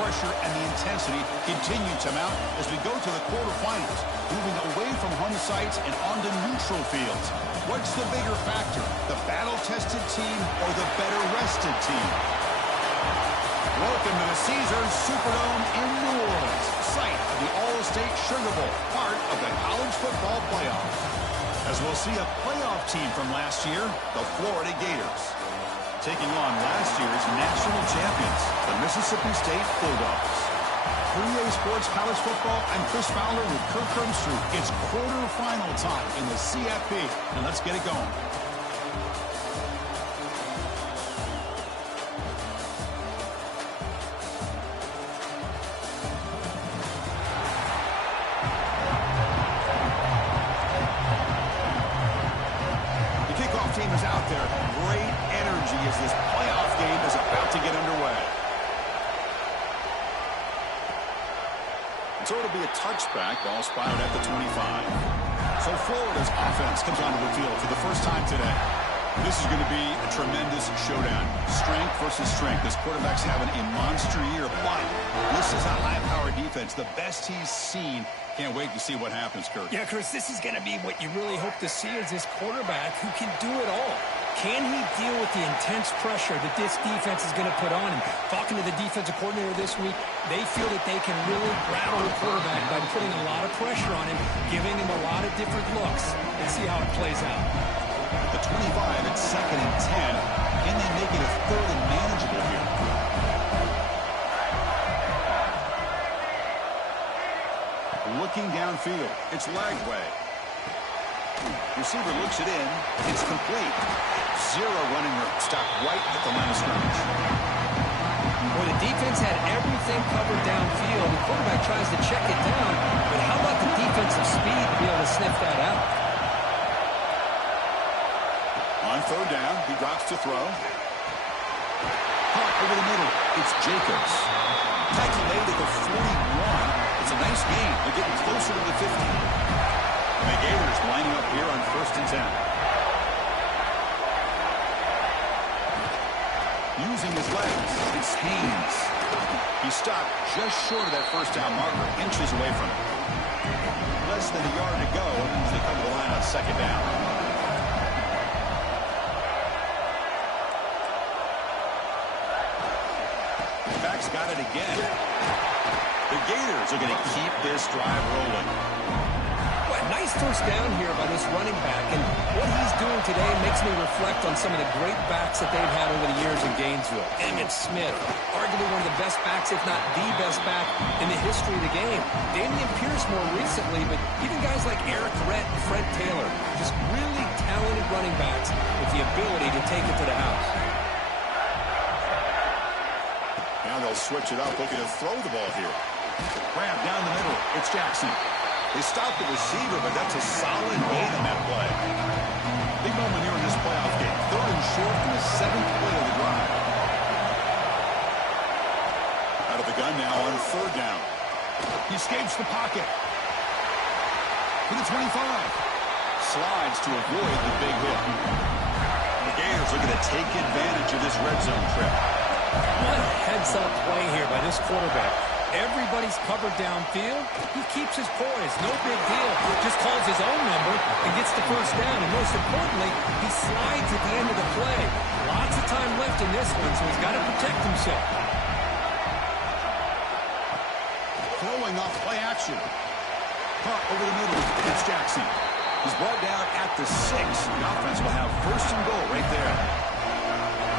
pressure and the intensity continue to mount as we go to the quarterfinals, moving away from home sites and onto neutral fields. What's the bigger factor, the battle-tested team or the better-rested team? Welcome to the Caesars Superdome in New Orleans, site of the All-State Sugar Bowl, part of the college football playoff. As we'll see a playoff team from last year, the Florida Gators, taking on last year's national champions, the Mississippi State Bulldogs. 3A Sports College Football, I'm Chris Fowler with Kirk Herbstreit. It's quarterfinal time in the CFP, and let's get it going. Team is out there. Great energy as this playoff game is about to get underway. So it'll be a touchback. Ball spotted at the 25. So Florida's offense comes onto the field for the first time today. This is going to be a tremendous showdown. Strength versus strength. This quarterback's having a monster year, but this is a high-powered defense, the best he's seen. Can't wait to see what happens, Kurt. Yeah, Chris, this is going to be what you really hope to see is this quarterback who can do it all. Can he deal with the intense pressure that this defense is going to put on him? Talking to the defensive coordinator this week, they feel that they can really rattle the quarterback by putting a lot of pressure on him, giving him a lot of different looks. Let's see how it plays out. The 25 at 2nd and 10. Can they make it a 3rd and manageable here? Looking downfield, it's Lagway. Receiver looks it in. It's complete. 0 running room. Stopped right at the line of scrimmage. Well, the defense had everything covered downfield. The quarterback tries to check it down, but how about the defensive speed to be able to sniff that out? On 3rd down, he drops to throw. Caught over the middle. It's Jacobs. Tackle made at the 41. It's a nice gain. They're getting closer to the 50. The Gators lining up here on 1st and 10. Using his legs, it's Haynes. He stopped just short of that 1st down marker, inches away from it. Less than a yard to go as they come to the line on 2nd down. Back's got it again. The Gators are going to keep this drive rolling. Well, nice first down here by this running back. And what he's doing today makes me reflect on some of the great backs that they've had over the years in Gainesville. Emmitt Smith, arguably one of the best backs, if not the best back in the history of the game. Damian Pierce more recently, but even guys like Eric Rett and Fred Taylor. Just really talented running backs with the ability to take it to the house. Now they'll switch it up, looking to throw the ball here. Grab down the middle. It's Jackson. They stopped the receiver, but that's a solid gain on that play. Big moment here in this playoff game. 3rd and short in the 7th play of the drive. Out of the gun now on 3rd down. He escapes the pocket. To the 25. Slides to avoid the big hit. The Gators are going to take advantage of this red zone trip. What a heads-up play here by this quarterback. Everybody's covered downfield. He keeps his poise. No big deal. Just calls his own number and gets the 1st down. And most importantly, he slides at the end of the play. Lots of time left in this one, so he's got to protect himself. Throwing off play action. Caught over the middle. It's Jackson. He's brought down at the 6. The offense will have 1st and goal right there.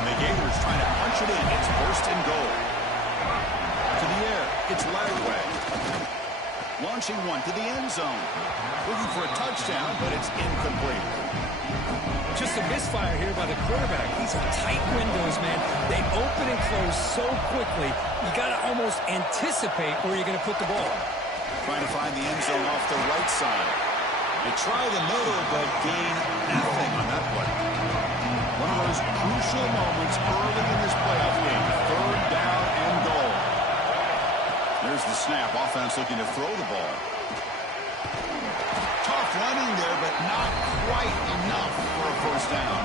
The Gators trying to punch it in. It's 1st and goal. To the air, it's Lagway. Launching one to the end zone. Looking for a touchdown, but it's incomplete. Just a misfire here by the quarterback. These are tight windows, man. They open and close so quickly. You got to almost anticipate where you're going to put the ball. Trying to find the end zone off the right side. They try the middle, but gain nothing on that play. One of those crucial moments early in this playoff game. 3rd down and goal. There's the snap. Offense looking to throw the ball. Tough running there, but not quite enough for a 1st down.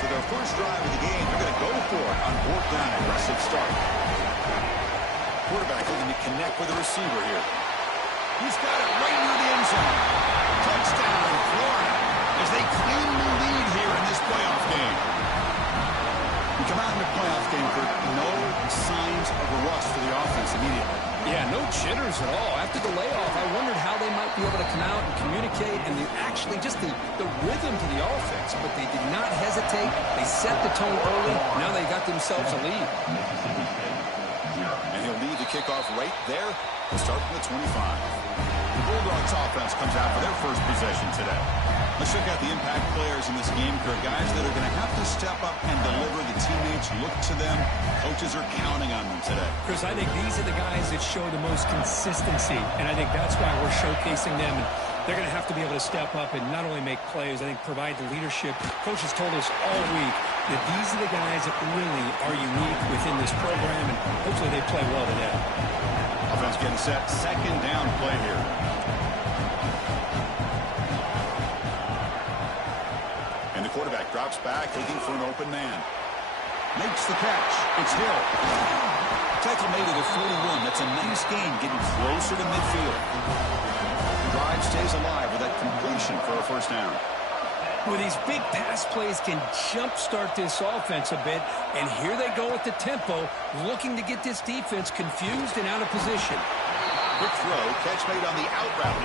So their first drive of the game, they're going to go for it on 4th down. Aggressive start. Quarterback looking to connect with the receiver here. He's got it right near the end zone. Touchdown, Florida, as they claim the lead here in this playoff game. We come out in the playoff game for no signs of a rust for the offense immediately. Yeah, no jitters at all. After the layoff, I wondered how they might be able to come out and communicate and the rhythm to the offense. But they did not hesitate. They set the tone early. Now they got themselves a lead. And he'll lead the kickoff right there. He'll start from the 25. The Bulldogs offense comes out for their first possession today. Let's check out the impact players in this game, Kurt. Guys that are going to have to step up and deliver. The teammates look to them. Coaches are counting on them today. Chris, I think these are the guys that show the most consistency, and I think that's why we're showcasing them. And they're going to have to be able to step up and not only make plays, I think provide the leadership. Coaches told us all week that these are the guys that really are unique within this program, and hopefully they play well today. Offense getting set. Second down play here. And the quarterback drops back, looking for an open man. Makes the catch. It's Hill. Tackle made at the 41. That's a nice gain, getting closer to midfield. The drive stays alive with that completion for a first down. Well, these big pass plays can jumpstart this offense a bit, and here they go with the tempo, looking to get this defense confused and out of position. Quick throw, catch made on the out route.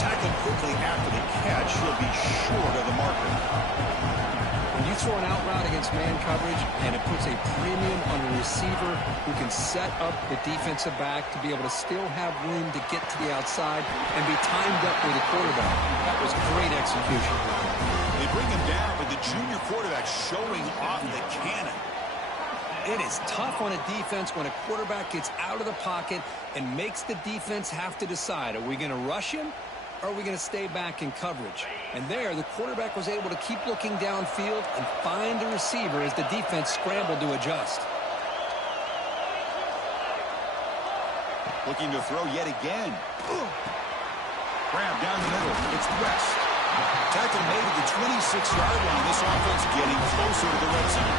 Tackled quickly after the catch. He'll be short of the marker. When you throw an out route against man coverage, and it puts a premium on a receiver who can set up the defensive back to be able to still have room to get to the outside and be timed up with the quarterback. That was great execution. They bring him down, but the junior quarterback showing off the cannon. It is tough on a defense when a quarterback gets out of the pocket and makes the defense have to decide, are we going to rush him or are we going to stay back in coverage? And there, the quarterback was able to keep looking downfield and find the receiver as the defense scrambled to adjust. Looking to throw yet again. Grab down the middle. It's West. Tackle made at the 26-yard line. This offense getting closer to the red zone.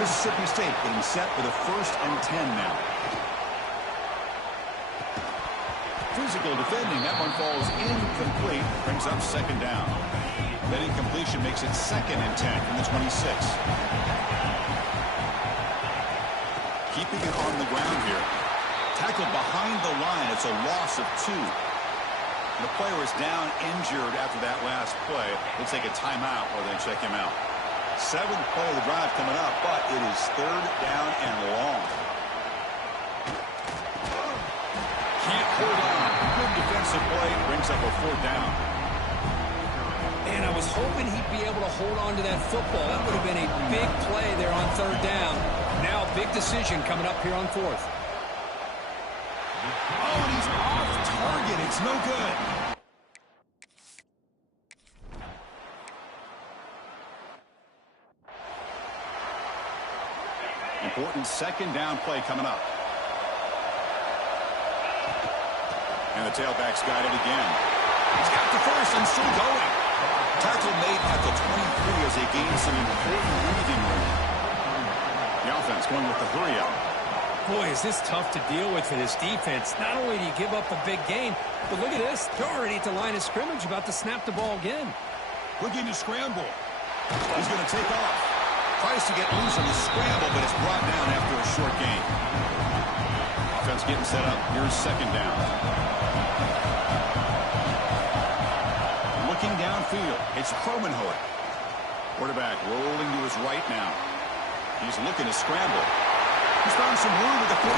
Mississippi State getting set for the 1st and 10 now. Physical defending. That one falls incomplete. Brings up second down. That incompletion makes it 2nd and 10 from the 26. Keeping it on the ground here. Tackled behind the line. It's a loss of 2. The player is down injured after that last play. We'll take a timeout while they check him out. 7th play of the drive coming up, but it is 3rd down and long. Can't hold on. Good defensive play. Brings up a 4th down. And I was hoping he'd be able to hold on to that football. That would have been a big play there on 3rd down. Now big decision coming up here on 4th. Oh, and he's off target. It's no good. Important 2nd down play coming up. And the tailback's got it again. He's got the first and still going. Tackle made at the 23 as they gain some important breathing room. The offense going with the hurry up. Boy, is this tough to deal with for this defense. Not only do you give up a big gain, but look at this. They're already at the line of scrimmage, about to snap the ball again. Looking to scramble. He's going to take off. Tries to get loose on the scramble, but it's brought down after a short gain. Offense getting set up. Here's 2nd down. Looking downfield. It's Cromenhoek. Quarterback rolling to his right now. He's looking to scramble. He's found some room at the 45.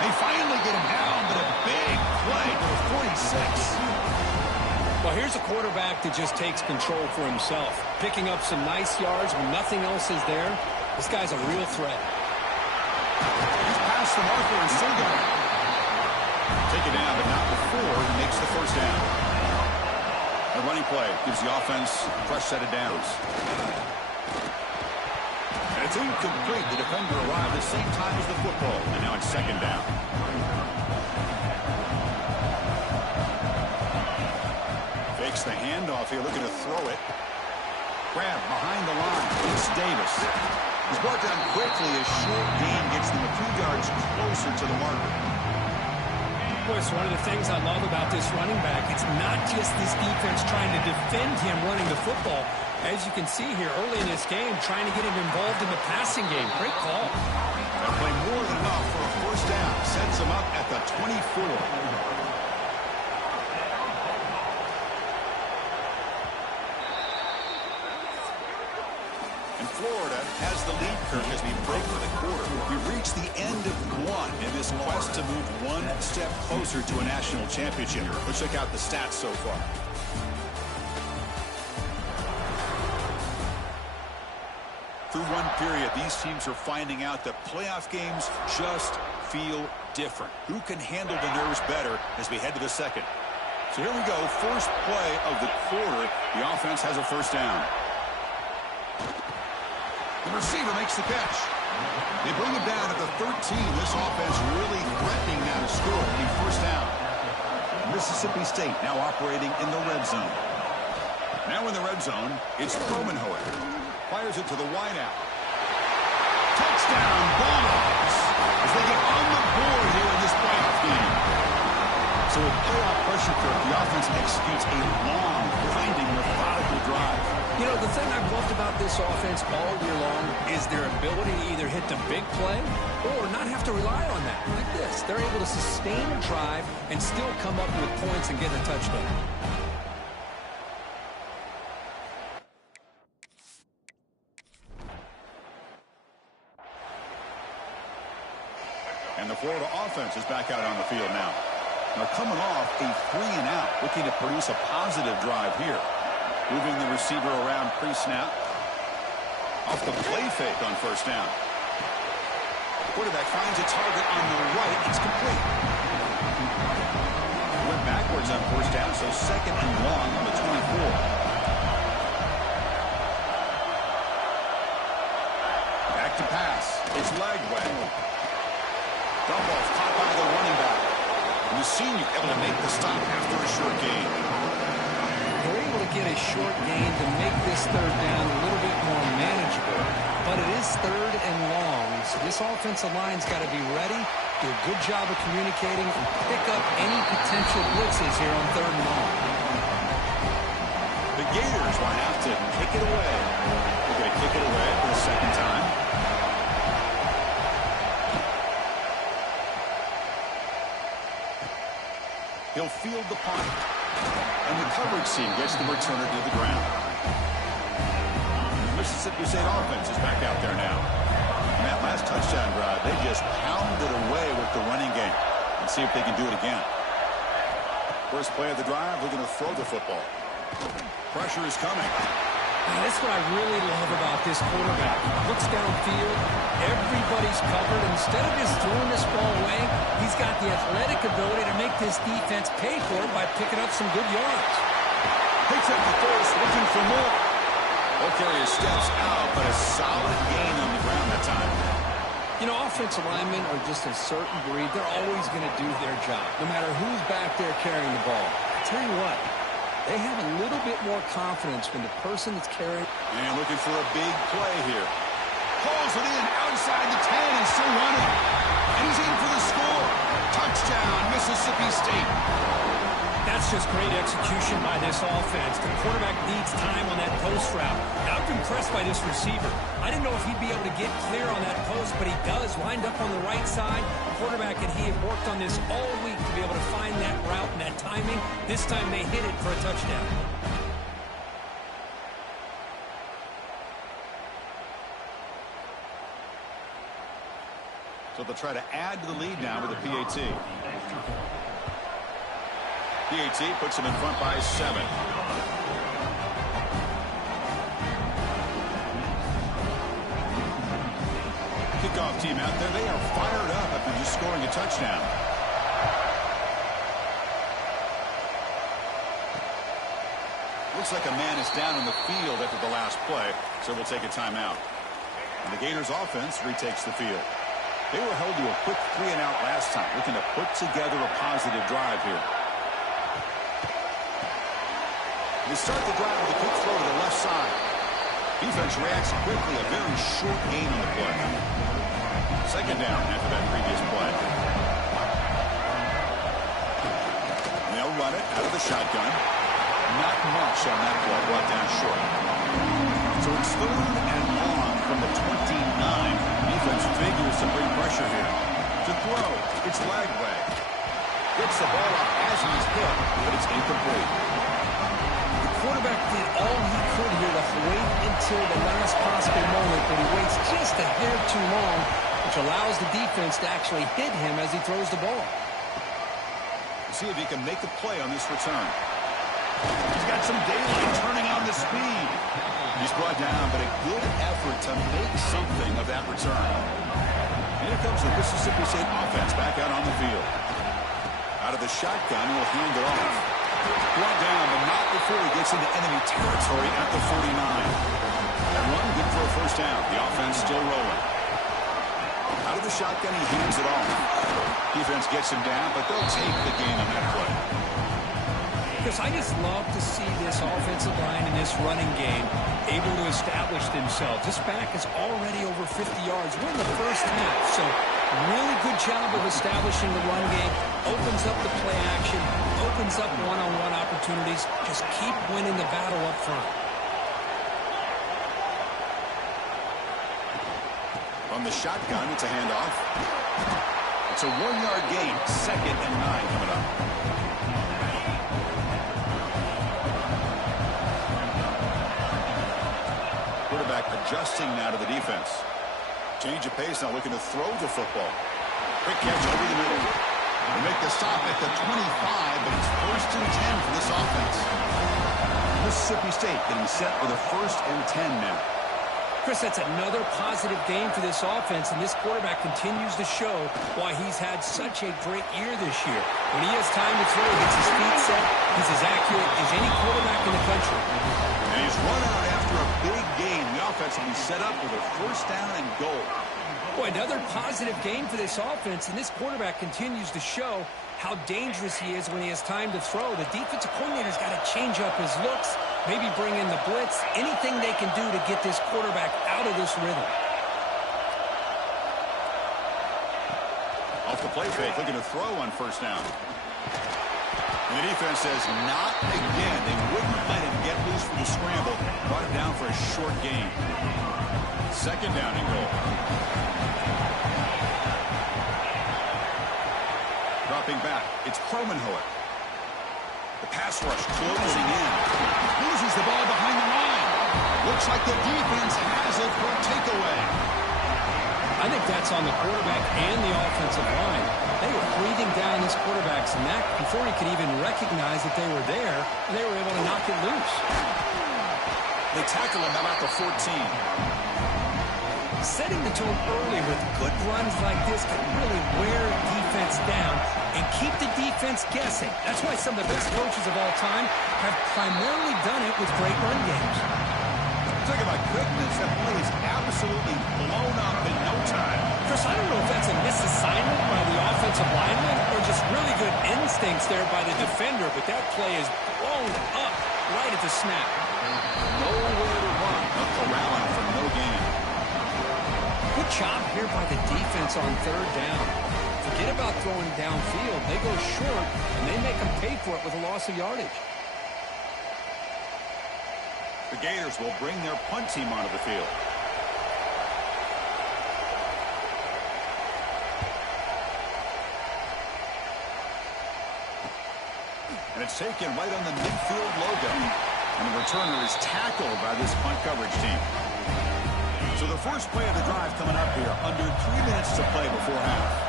They finally get him down, but a big play to the 46. Well, here's a quarterback that just takes control for himself. Picking up some nice yards when nothing else is there. This guy's a real threat. He's past the marker and still going. Take it down, but not before he makes the 1st down. A running play gives the offense a fresh set of downs. And it's incomplete. The defender arrived at the same time as the football. And now it's 2nd down. Fakes the handoff here, looking to throw it. Grab behind the line. It's Davis. He's brought down quickly. A short gain gets them a few yards closer to the marker. Boy, it's one of the things I love about this running back. It's not just this defense trying to defend him running the football. As you can see here early in this game, trying to get him involved in the passing game. Great call. That play more than enough for a first down. Sets him up at the 24. Florida has the lead, Kirk, as we break for the quarter. We've reached the end of one in this quest to move one step closer to a national championship. Let's check out the stats so far. Through one period, these teams are finding out that playoff games just feel different. Who can handle the nerves better as we head to the second? So here we go. First play of the quarter. The offense has a first down. The receiver makes the catch. They bring him down at the 13. This offense really threatening now to score. It'll be first down. Mississippi State now operating in the red zone. Now in the red zone, it's Promenhoek. Fires it to the wideout. Touchdown, Bulldogs, as they get on the board here in this playoff game. So with playoff pressure, Kirk, the offense executes a long, grinding, methodical drive. You know, the thing I've loved about this offense all year long is their ability to either hit the big play or not have to rely on that. Like this. They're able to sustain a drive and still come up with points and get a touchdown. And the Florida offense is back out on the field now. Now coming off a 3-and-out, looking to produce a positive drive here. Moving the receiver around pre-snap. Off the play fake on first down. Quarterback finds a target on the right. It's complete. Went backwards on first down, so second and long on the 24. Back to pass. It's Lagway. Dump off caught by the running back. And the senior able to make the stop after a short gain. They're able to get a short gain to make this third down a little bit more manageable. But it is third and long, so this offensive line's got to be ready, do a good job of communicating, and pick up any potential blitzes here on third and long. The Gators might have to kick it away. They're going to kick it away for the second time. He'll field the punt. And the coverage team gets the returner to the ground. The Mississippi State offense is back out there now. And that last touchdown drive, they just pounded away with the running game. And see if they can do it again. First play of the drive, they're going to throw the football. Pressure is coming. That's what I really love about this quarterback. Looks downfield, everybody's covered. Instead of just throwing this ball away, he's got the athletic ability to make this defense pay for it by picking up some good yards. Picks up the first, looking for more. Ocaria steps out, but a solid gain on the ground that time. You know, offensive linemen are just a certain breed. They're always going to do their job, no matter who's back there carrying the ball. I tell you what. They have a little bit more confidence when the person that's carrying. And looking for a big play here. Pulls it in outside the 10 and still running. And he's in for the score. Touchdown, Mississippi State. That's just great execution by this offense. The quarterback needs time on that post route. Now, I'm impressed by this receiver. I didn't know if he'd be able to get clear on that post, but he does. Lined up on the right side. The quarterback and he have worked on this all week to be able to find that route and that timing. This time they hit it for a touchdown. So they'll try to add to the lead now with a PAT. PAT puts them in front by 7. Kickoff team out there. They are fired up after just scoring a touchdown. Looks like a man is down on the field after the last play, so we'll take a timeout. And the Gators offense retakes the field. They were held to a quick 3-and-out last time, looking to put together a positive drive here. They start the drive with a quick throw to the left side. Defense reacts quickly. A very short gain on the play. Second down after that previous play. They'll run it out of the shotgun. Not much on that play. Brought down short. So it's 3rd and long from the 29. Defense figures to bring pressure here. To throw, it's Lagway. Gets the ball up as he's hit, but it's incomplete. The quarterback did all he could here to wait until the last possible moment, but he waits just a hair too long, which allows the defense to actually hit him as he throws the ball. See if he can make a play on this return. He's got some daylight turning on the speed. He's brought down, but a good effort to make something of that return. And here comes the Mississippi State offense back out on the field. Out of the shotgun, he'll hand it off. Brought down, but not before he gets into enemy territory at the 49. That run, good for a first down. The offense still rolling. Out of the shotgun, he hands it off. Defense gets him down, but they'll take the gain on that play. Chris, I just love to see this offensive line in this running game able to establish themselves. This back is already over 50 yards. We're in the first half, so really good job of establishing the run game. Opens up the play action, opens up one-on-one opportunities. Just keep winning the battle up front. On the shotgun, it's a handoff. It's a 1-yard gain. 2nd and 9 coming up. Quarterback adjusting now to the defense. Change of pace now, looking to throw the football. Quick catch over the middle. They make the stop at the 25, but it's 1st and 10 for this offense. Mississippi State getting set for the 1st and 10 now. Chris, that's another positive game for this offense, and this quarterback continues to show why he's had such a great year this year. When he has time to throw, he gets his feet set, he's as accurate as any quarterback in the country. And he's run out after a big gain. The offense will be set up with a 1st down and goal. Boy, another positive game for this offense, and this quarterback continues to show how dangerous he is when he has time to throw. The defensive coordinator's got to change up his looks, maybe bring in the blitz, anything they can do to get this quarterback out of this rhythm. Off the play fake, looking to throw on 1st down. And the defense says not again. They wouldn't let him get loose for the scramble. Brought him down for a short gain. 2nd down and goal. Dropping back, it's Kromenhoek. The pass rush closing in. Loses the ball behind the line. Looks like the defense has it for a takeaway. I think that's on the quarterback and the offensive line. They were breathing down this quarterback's neck before he could even recognize that they were there, and they were able to knock it loose. They tackle him about the 14. Setting the tone early with good runs like this can really wear defense down and keep the defense guessing. That's why some of the best coaches of all time have primarily done it with great run games. Talk about quickness. That play is absolutely blown up in no time. Chris, I don't know if that's a misassignment by the offensive lineman or just really good instincts there by the defender, but that play is blown up right at the snap. Nowhere to run. A corralling for no gain. Good job here by the defense on 3rd down. Forget about throwing downfield. They go short, and they make them pay for it with a loss of yardage. The Gators will bring their punt team onto the field. And it's taken right on the midfield logo. And the returner is tackled by this punt coverage team. So the first play of the drive coming up here. Under 3 minutes to play before half.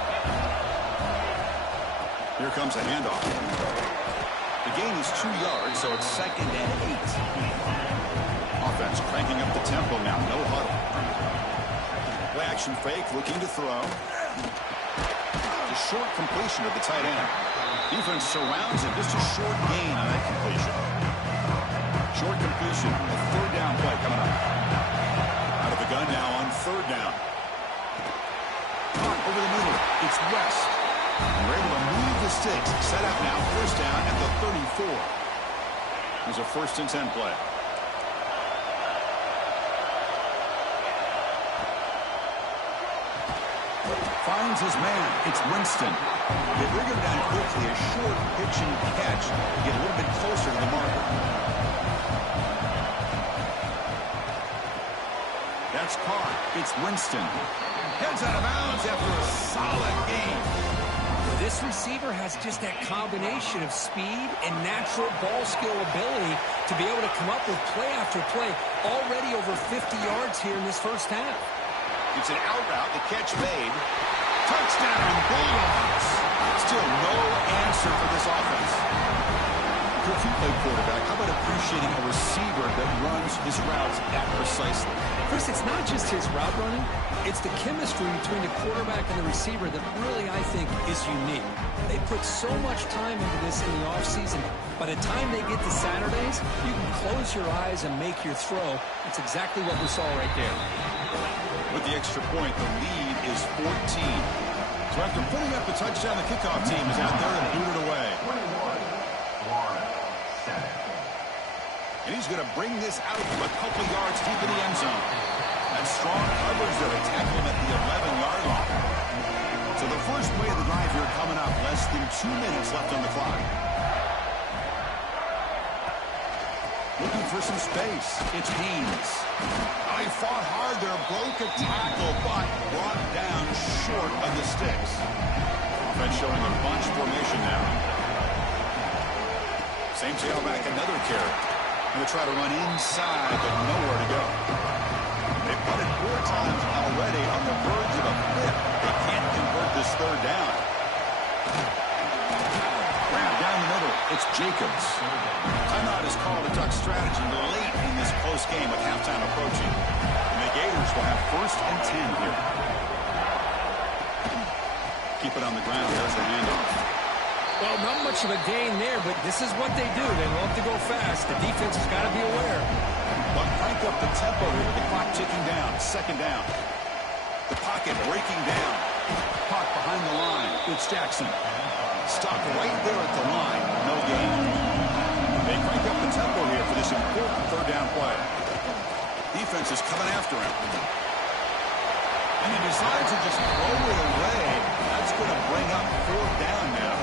Here comes a handoff. The gain is 2 yards, so it's 2nd and 8. Offense cranking up the tempo now. No huddle. Play action fake, looking to throw. A short completion of the tight end. Defense surrounds it. Just a short gain on that completion. Short completion. A 3rd down play coming up. Out of the gun now on 3rd down. Caught over the middle. It's West. And we're able to move the sticks. Set up now. 1st down at the 34. There's a 1st and 10 play. Finds his man. It's Winston. They bring him down quickly. A short pitch and catch to get a little bit closer to the marker. That's caught. It's Winston. Heads out of bounds after a solid game. This receiver has just that combination of speed and natural ball skill ability to be able to come up with play after play. Already over 50 yards here in this first half. It's an out route. The catch made. Touchdown, Bulldogs. Still no answer for this offense. If you play quarterback, how about appreciating a receiver that runs his routes that precisely? Chris, it's not just his route running. It's the chemistry between the quarterback and the receiver that really, I think, is unique. They put so much time into this in the offseason. By the time they get to Saturdays, you can close your eyes and make your throw. That's exactly what we saw right there. With the extra point, the lead is 14. So after putting up the touchdown, the kickoff team is out there to boot it away. And he's going to bring this out from a couple yards deep in the end zone. And strong coverage there to tackle him at the 11-yard line. So the first play of the drive here coming up, less than 2 minutes left on the clock. Looking for some space. It's Haynes. Oh, he fought hard there, broke a tackle, but brought down short of the sticks. Offense showing a bunch formation now. Same tailback, another carry. Going to try to run inside, but nowhere to go. They've punted 4 times already on the verge of a fifth. They can't convert this third down. Grab down the middle. It's Jacobs. Timeout is called a duck strategy late in this close game with halftime approaching. And the Gators will have 1st and 10 here. Keep it on the ground. There's the handoff. Well, not much of a gain there, but this is what they do. They love to go fast. The defense has got to be aware. But crank up the tempo here with the clock ticking down. 2nd down. The pocket breaking down. Caught behind the line. It's Jackson. Stopped right there at the line. No gain. They crank up the tempo here for this important 3rd down play. Defense is coming after him. And he decides to just throw it away. That's going to bring up 4th down now.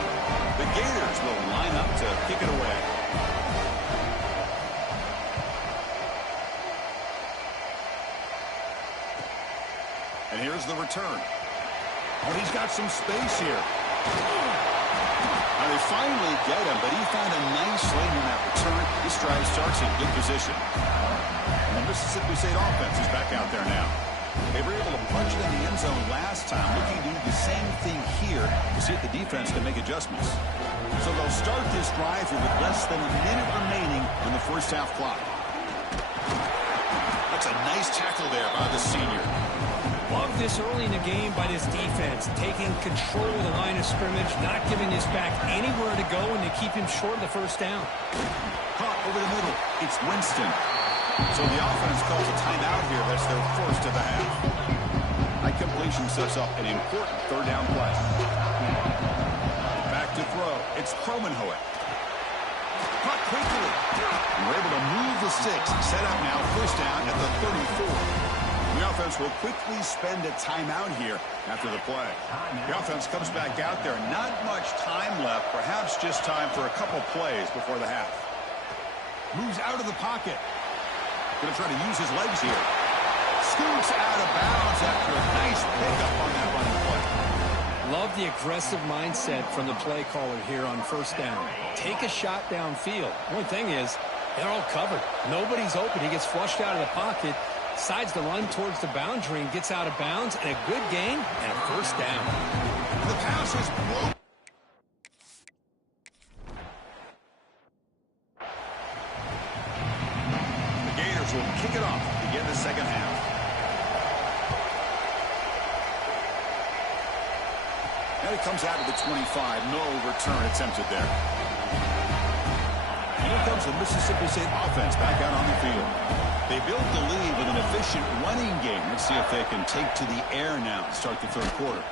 The Gators will line up to kick it away. And here's the return. Oh, he's got some space here. Now they finally get him, but he found a nice lane in that return. This drive starts in good position. And the Mississippi State offense is back out there now. They were able to punch it in the end zone last time, looking to do the same thing here to see if the defense can make adjustments. So they'll start this drive here with less than a minute remaining in the first half clock. That's a nice tackle there by the senior. Love this early in the game by this defense, taking control of the line of scrimmage, not giving this back anywhere to go, and to keep him short of the 1st down. Caught over the middle. It's Winston. So the offense calls a timeout here. That's their 1st of the half. High completion sets up an important 3rd down play. Back to throw. It's Cromanhoek. Caught quickly. And we're able to move the sticks. Set up now 1st down at the 34. The offense will quickly spend a timeout here after the play. The offense comes back out there. Not much time left. Perhaps just time for a couple plays before the half. Moves out of the pocket. Going to try to use his legs here. Scoots out of bounds after a nice pickup on that running play. Love the aggressive mindset from the play caller here on 1st down. Take a shot downfield. Only thing is, they're all covered. Nobody's open. He gets flushed out of the pocket, decides to run towards the boundary and gets out of bounds, and a good gain and a 1st down. The pass is broken. Will kick it off to begin the 2nd half. And it comes out of the 25. No return attempted there. And here comes the Mississippi State offense back out on the field. They built the lead with an efficient running game. Let's see if they can take to the air now to start the 3rd quarter.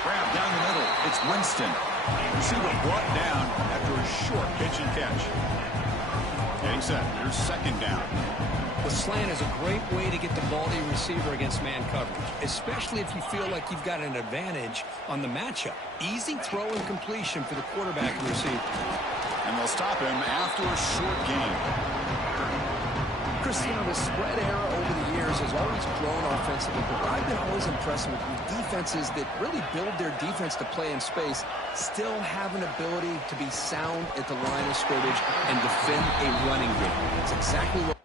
Grab down the middle. It's Winston. Receiver brought down after a short pitch and catch. Getting set. Here's 2nd down. The slant is a great way to get the ball to your receiver against man coverage, especially if you feel like you've got an advantage on the matchup. Easy throw and completion for the quarterback and receiver. And they'll stop him after a short game. Chris, you know, the spread era over the years has always grown offensively, but I've been always impressed with defenses that really build their defense to play in space, still have an ability to be sound at the line of scrimmage and defend a running game. That's exactly what...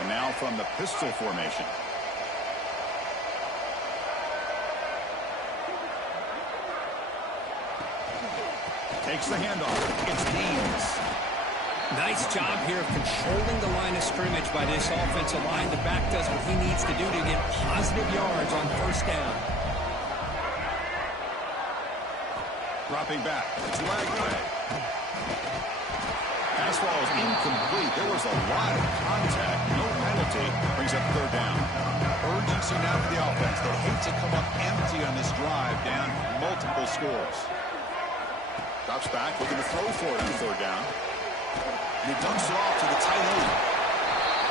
And now from the pistol formation. Takes the handoff. It's Deans. Nice job here of controlling the line of scrimmage by this offensive line. The back does what he needs to do to get positive yards on first down. Dropping back. It's Wagner. Pass ball is incomplete. There was a lot of contact. No penalty. Brings up third down. Urgency now for the offense. They hate to come up empty on this drive, down multiple scores. Drops back, looking to throw for it on third down. And he dumps it off to the tight end.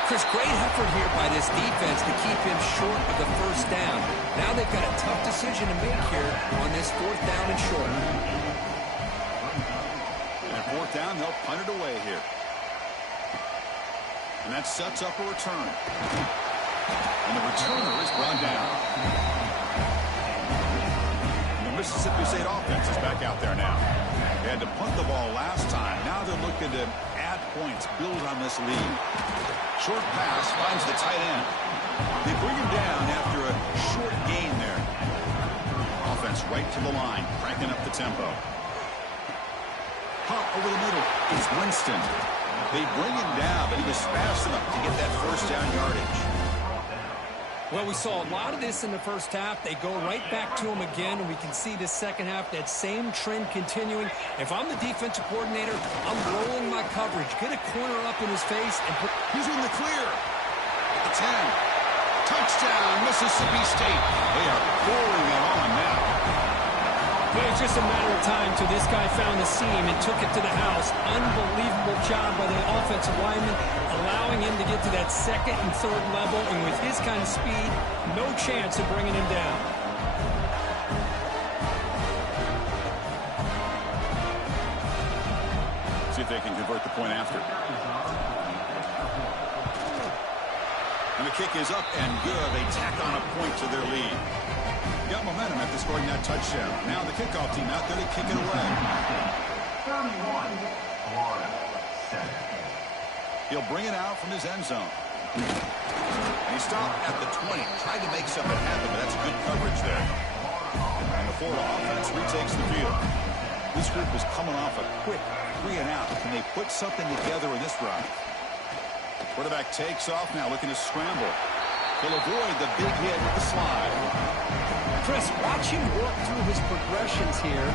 Chris, great effort here by this defense to keep him short of the first down. Now they've got a tough decision to make here on this fourth down and short. And at fourth down, they'll punt it away here. And that sets up a return. And the returner is brought down. And the Mississippi State offense is back out there now. They had to punt the ball last time. Now they're looking to add points, build on this lead. Short pass finds the tight end. They bring him down after a short gain there. Offense right to the line, cranking up the tempo. Pump over the middle. It's Winston. They bring him down, but he was fast enough to get that first down yardage. Well, we saw a lot of this in the first half. They go right back to him again, and we can see the second half, that same trend continuing. If I'm the defensive coordinator, I'm rolling my coverage. Get a corner up in his face and put... He's in the clear. At the 10. Touchdown, Mississippi State. They are pouring it on now. Well, it's just a matter of time till this guy found the seam and took it to the house. Unbelievable job by the offensive lineman, allowing him to get to that second and third level, and with his kind of speed, no chance of bringing him down. See if they can convert the point after. And the kick is up and good. They tack on a point to their lead. Got momentum after scoring that touchdown. Now the kickoff team out there to kick it away. 31, Florida, 7. He'll bring it out from his end zone. And he stopped at the 20. Tried to make something happen, but that's good coverage there. And the Florida offense retakes the field. This group is coming off a quick 3 and out. Can they put something together in this drive? Quarterback takes off now, looking to scramble. He'll avoid the big hit with the slide. Chris, watch him work through his progressions here.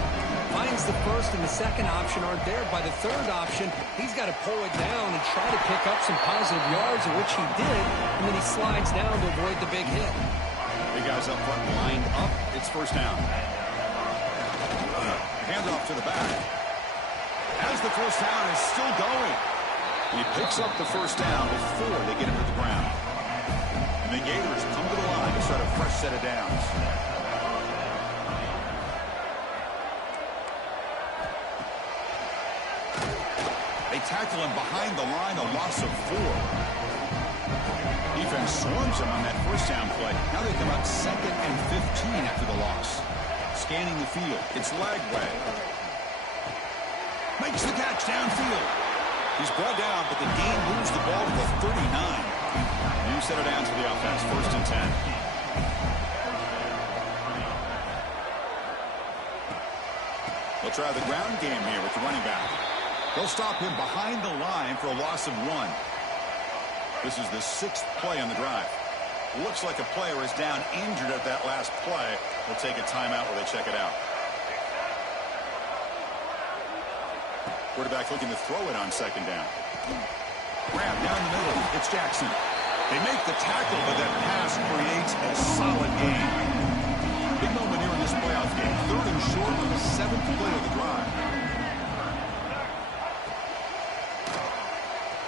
Finds the first and the second option aren't there. By the third option, he's got to pull it down and try to pick up some positive yards, which he did, and then he slides down to avoid the big hit. Big guys up front lined up. It's first down. Handoff to the back. As the first down is still going. He picks up the first down before they get him to the ground. And the Gators come to the line to start a fresh set of downs. They tackle him behind the line, a loss of 4. Defense swarms him on that first down play. Now they come up 2nd and 15 after the loss. Scanning the field, it's Lagway. Makes the catch downfield. He's brought down, but the game moves the ball to the 39. New set of downs for the offense, 1st and 10. They'll try the ground game here with the running back. They'll stop him behind the line for a loss of 1. This is the 6th play on the drive. Looks like a player is down injured at that last play. They'll take a timeout while they check it out. Quarterback looking to throw it on 2nd down. Grab down the middle. It's Jackson. They make the tackle, but that pass creates a solid gain. Big moment here in this playoff game. 3rd and short on the 7th play of the drive.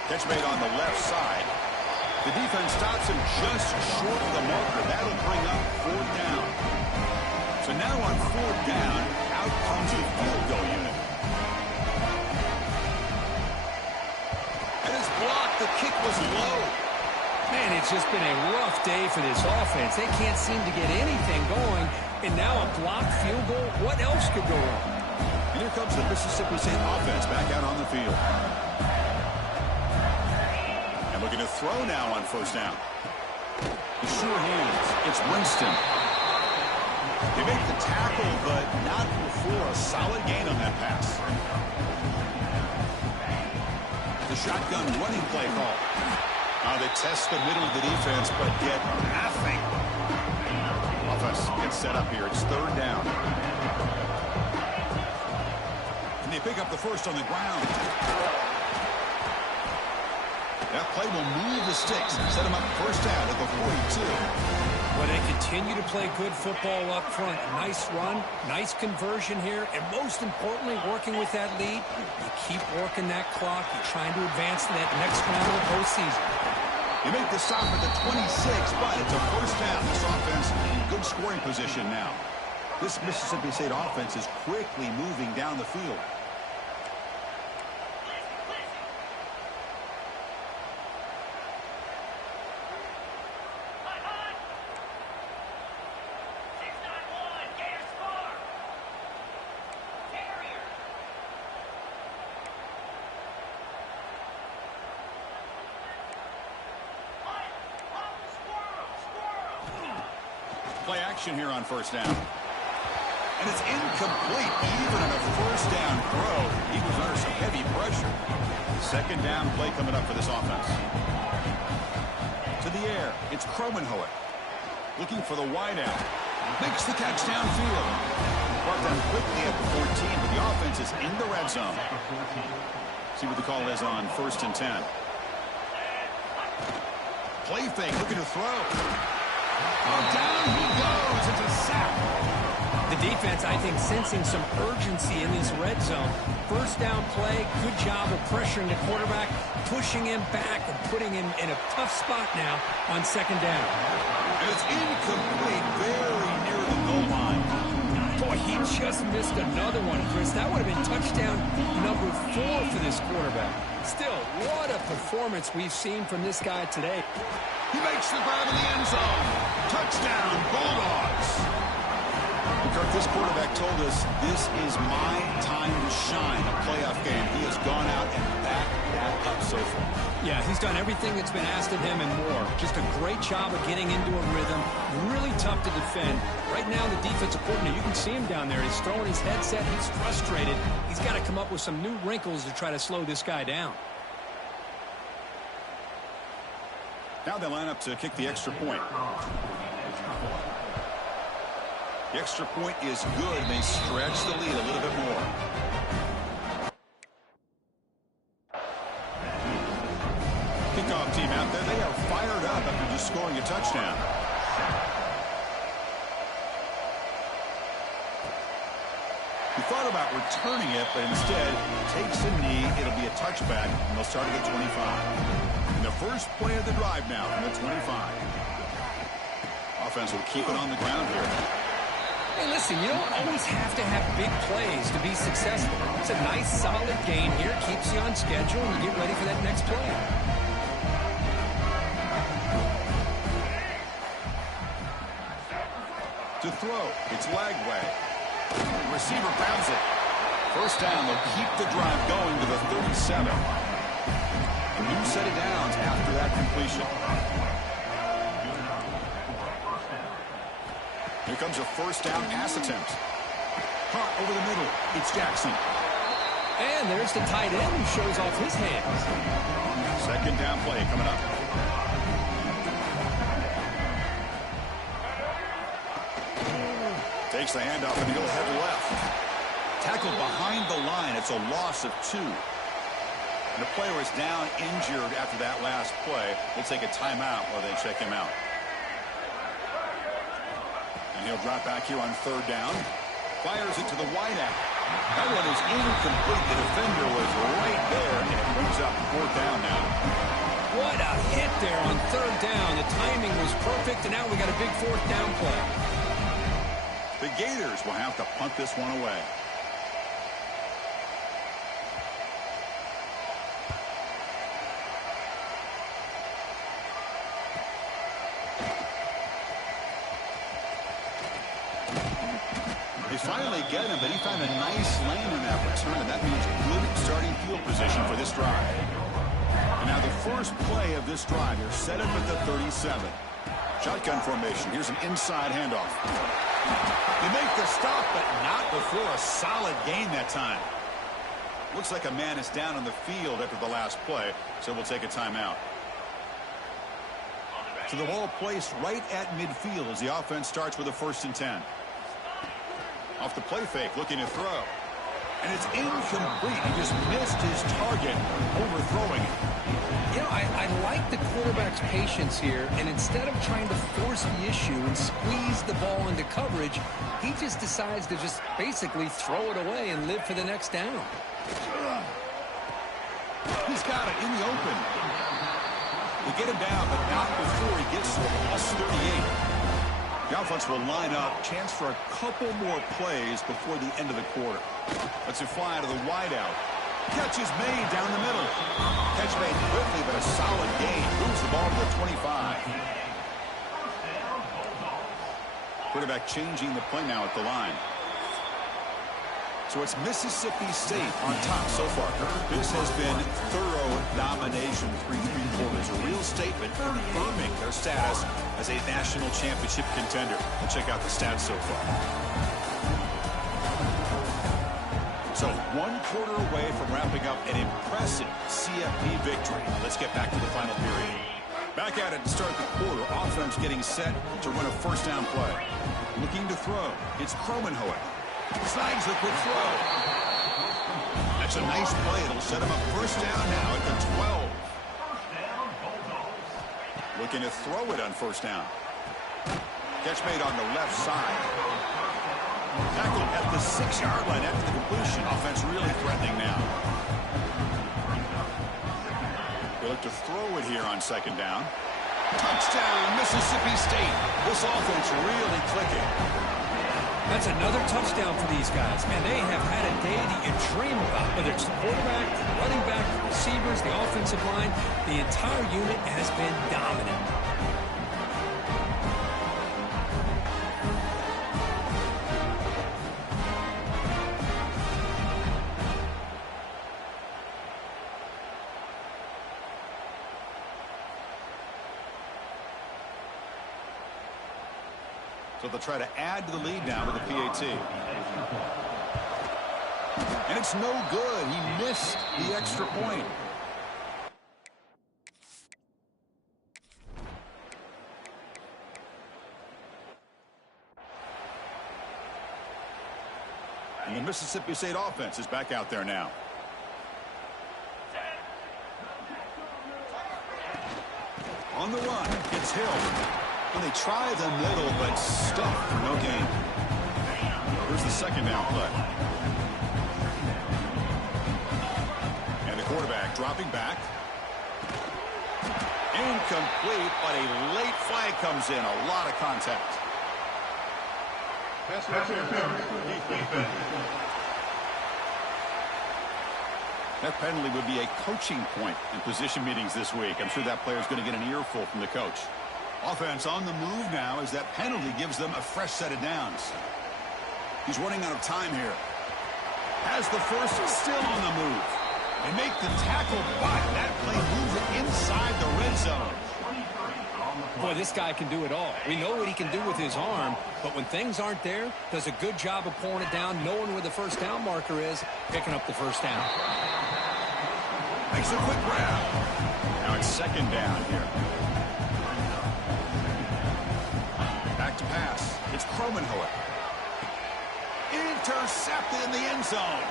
Catch made on the left side. The defense stops him just short of the marker. That'll bring up 4th down. So now on 4th down, out comes the field goal unit. And it's blocked. The kick was low. Man, it's just been a rough day for this offense. They can't seem to get anything going. And now a blocked field goal. What else could go wrong? And here comes the Mississippi State offense back out on the field. And looking to throw now on 1st down. The sure hands. It's Winston. They make the tackle, but not before a solid gain on that pass. The shotgun running play call. They test the middle of the defense, but get nothing. Offense gets set up here. It's 3rd down. And they pick up the first on the ground. That play will move the sticks and set them up 1st down at the 42. Well, they continue to play good football up front. Nice run, nice conversion here, and most importantly, working with that lead, you keep working that clock. You're trying to advance to that next round of the postseason. You make the stop at the 26, but it's a 1st down. This offense in good scoring position now. This Mississippi State offense is quickly moving down the field. Play action here on 1st down. And it's incomplete. Even on a 1st down throw, he was under some heavy pressure. 2nd down play coming up for this offense. To the air, it's Cromenhoek. Looking for the wideout. Makes the catch downfield. Brought down quickly at the 14, but the offense is in the red zone. See what the call is on 1st and 10. Play fake, looking to throw. Oh, down he goes. It's a sack. The defense, I think, sensing some urgency in this red zone. 1st down play, good job of pressuring the quarterback, pushing him back and putting him in a tough spot now on 2nd down. And it's incomplete, very near the goal line. Boy, he just missed another one, Chris. That would have been touchdown number 4 for this quarterback. Still, what a performance we've seen from this guy today. He makes the grab in the end zone. Touchdown, Bulldogs. Kirk, this quarterback told us this is my time to shine, a playoff game. He has gone out and backed that up so far. Yeah, he's done everything that's been asked of him and more. Just a great job of getting into a rhythm. Really tough to defend. Right now, the defensive coordinator, you can see him down there. He's throwing his headset. He's frustrated. He's got to come up with some new wrinkles to try to slow this guy down. Now they line up to kick the extra point. The extra point is good. They stretch the lead a little bit more. Kickoff team out there. They are fired up after just scoring a touchdown. He thought about returning it, but instead takes a knee. It'll be a touchback, and they'll start at the 25. And the first play of the drive now from the 25. Offense will keep it on the ground here. Hey, listen, you don't always have to have big plays to be successful. It's a nice, solid gain here. Keeps you on schedule, and you get ready for that next play. To throw, it's Lagway. The receiver bounds it. 1st down, they'll keep the drive going to the 37. A new set of downs after that completion. Here comes a 1st down pass attempt. Caught over the middle. It's Jackson. And there's the tight end who shows off his hands. 2nd down play coming up. Takes the handoff and he'll head left. Tackled behind the line. It's a loss of 2. And the player is down injured after that last play. We'll take a timeout while they check him out. And he'll drop back here on 3rd down. Fires it to the wideout. That one is incomplete. The defender was right there, and it brings up 4th down now. What a hit there on 3rd down. The timing was perfect, and now we got a big 4th down play. The Gators will have to punt this one away. They finally get him, but he found a nice lane in that return, and that means good starting field position for this drive. And now the first play of this drive, you're set up at the 37. Shotgun formation. Here's an inside handoff. They make the stop, but not before a solid gain that time. Looks like a man is down on the field after the last play, so we'll take a timeout. So the ball placed right at midfield as the offense starts with a 1st and 10. Off the play fake, looking to throw. And it's incomplete. He just missed his target, overthrowing it. You know, I like the quarterback's patience here, and instead of trying to force the issue and squeeze the ball into coverage, he just decides to just basically throw it away and live for the next down. He's got it in the open. They get him down, but not before he gets to a +38. The offense will line up. Chance for a couple more plays before the end of the quarter. Let's it fly to the wideout. Catch is made down the middle. Catch made quickly, but a solid gain. Moves the ball to the 25. Quarterback changing the play now at the line. So it's Mississippi State on top so far. This has been thorough domination through 3 quarters. A real statement confirming their status as a national championship contender. We'll check out the stats so far. So 1 quarter away from wrapping up an impressive CFP victory. Let's get back to the final period. Back at it to start the quarter. Offense getting set to run a 1st down play. Looking to throw. It's Cromenhoek. Snags the quick throw. That's a nice play. It'll set him up 1st down now at the 12. Looking to throw it on 1st down. Catch made on the left side. Tackled at the 6-yard line after the completion. Offense really threatening now. They look to throw it here on 2nd down. Touchdown, Mississippi State. This offense really clicking. That's another touchdown for these guys, and they have had a day that you dream about. Whether it's the quarterback, the running back, the receivers, the offensive line, the entire unit has been dominant. So they'll try to add to the lead now with a PAT. And it's no good. He missed the extra point. And the Mississippi State offense is back out there now. On the run, it's Hill. And they try the middle, but stuffed for no gain. Here's the 2nd down play. And the quarterback dropping back. Incomplete, but a late flag comes in. A lot of contact. That penalty would be a coaching point in position meetings this week. I'm sure that player is going to get an earful from the coach. Offense on the move now as that penalty gives them a fresh set of downs. He's running out of time here. Has the first, still on the move. They make the tackle, but that play moves it inside the red zone. Boy, this guy can do it all. We know what he can do with his arm, but when things aren't there, does a good job of pulling it down, knowing where the 1st down marker is, picking up the 1st down. Makes a quick grab. Now it's 2nd down here. Back to pass. It's Cromenhoek. Intercepted in the end zone.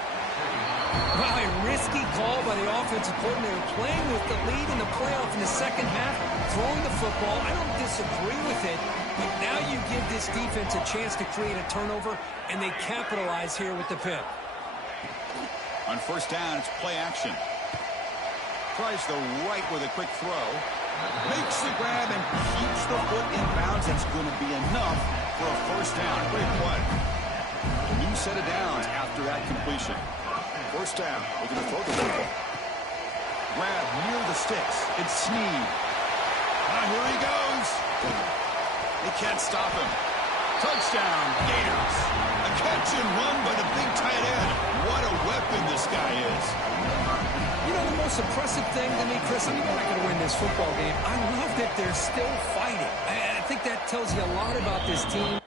Well, a risky call by the offensive coordinator, playing with the lead in the playoff in the 2nd half, throwing the football. I don't disagree with it, Now you give this defense a chance to create a turnover, and they capitalize here with the pick. On first down, it's play action. Tries the right with a quick throw. Makes the grab and keeps the foot in bounds. That's going to be enough for a first down. Great play. A new set of downs after that completion. First down. We're going to throw the football. Grab near the sticks. It's Snead. Here he goes. They can't stop him. Touchdown, Gators. A catch and run by the big tight end. What a weapon this guy is. You know, the most impressive thing to me, Chris, I mean, they're not going to win this football game. I love that they're still fighting. I think that tells you a lot about this team.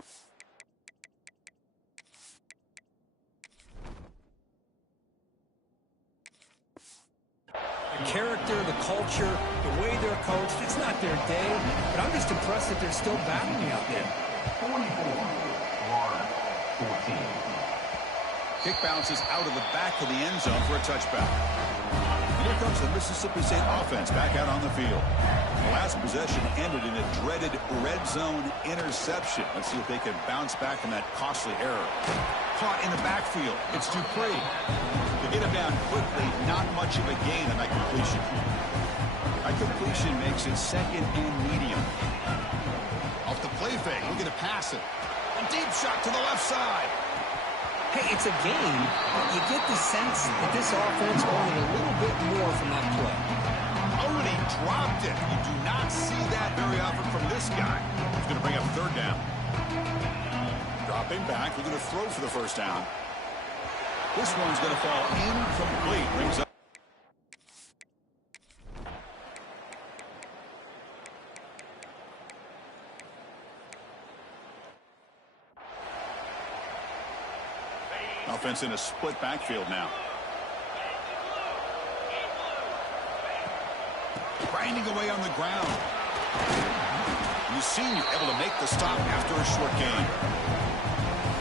The character, the culture, the way they're coached, it's not their day, but I'm just impressed that they're still battling out there. 44, Florida, 14. Kick bounces out of the back of the end zone for a touchback. Here comes the Mississippi State offense back out on the field. The last possession ended in a dreaded red zone interception. Let's see if they can bounce back from that costly error. Caught in the backfield. It's Dupree. To get him down quickly, not much of a gain on that completion. That completion makes it second and medium. Off the play fake, looking to pass it. A deep shot to the left side. Hey, it's a game, but you get the sense that this offense wanted a little bit more from that play. Oh, and he dropped it. You do not see that very often from this guy. He's going to bring up third down. Dropping back. We're going to throw for the first down. This one's going to fall incomplete. Brings up. Offense in a split backfield now. Grinding away on the ground. The senior able to make the stop after a short gain.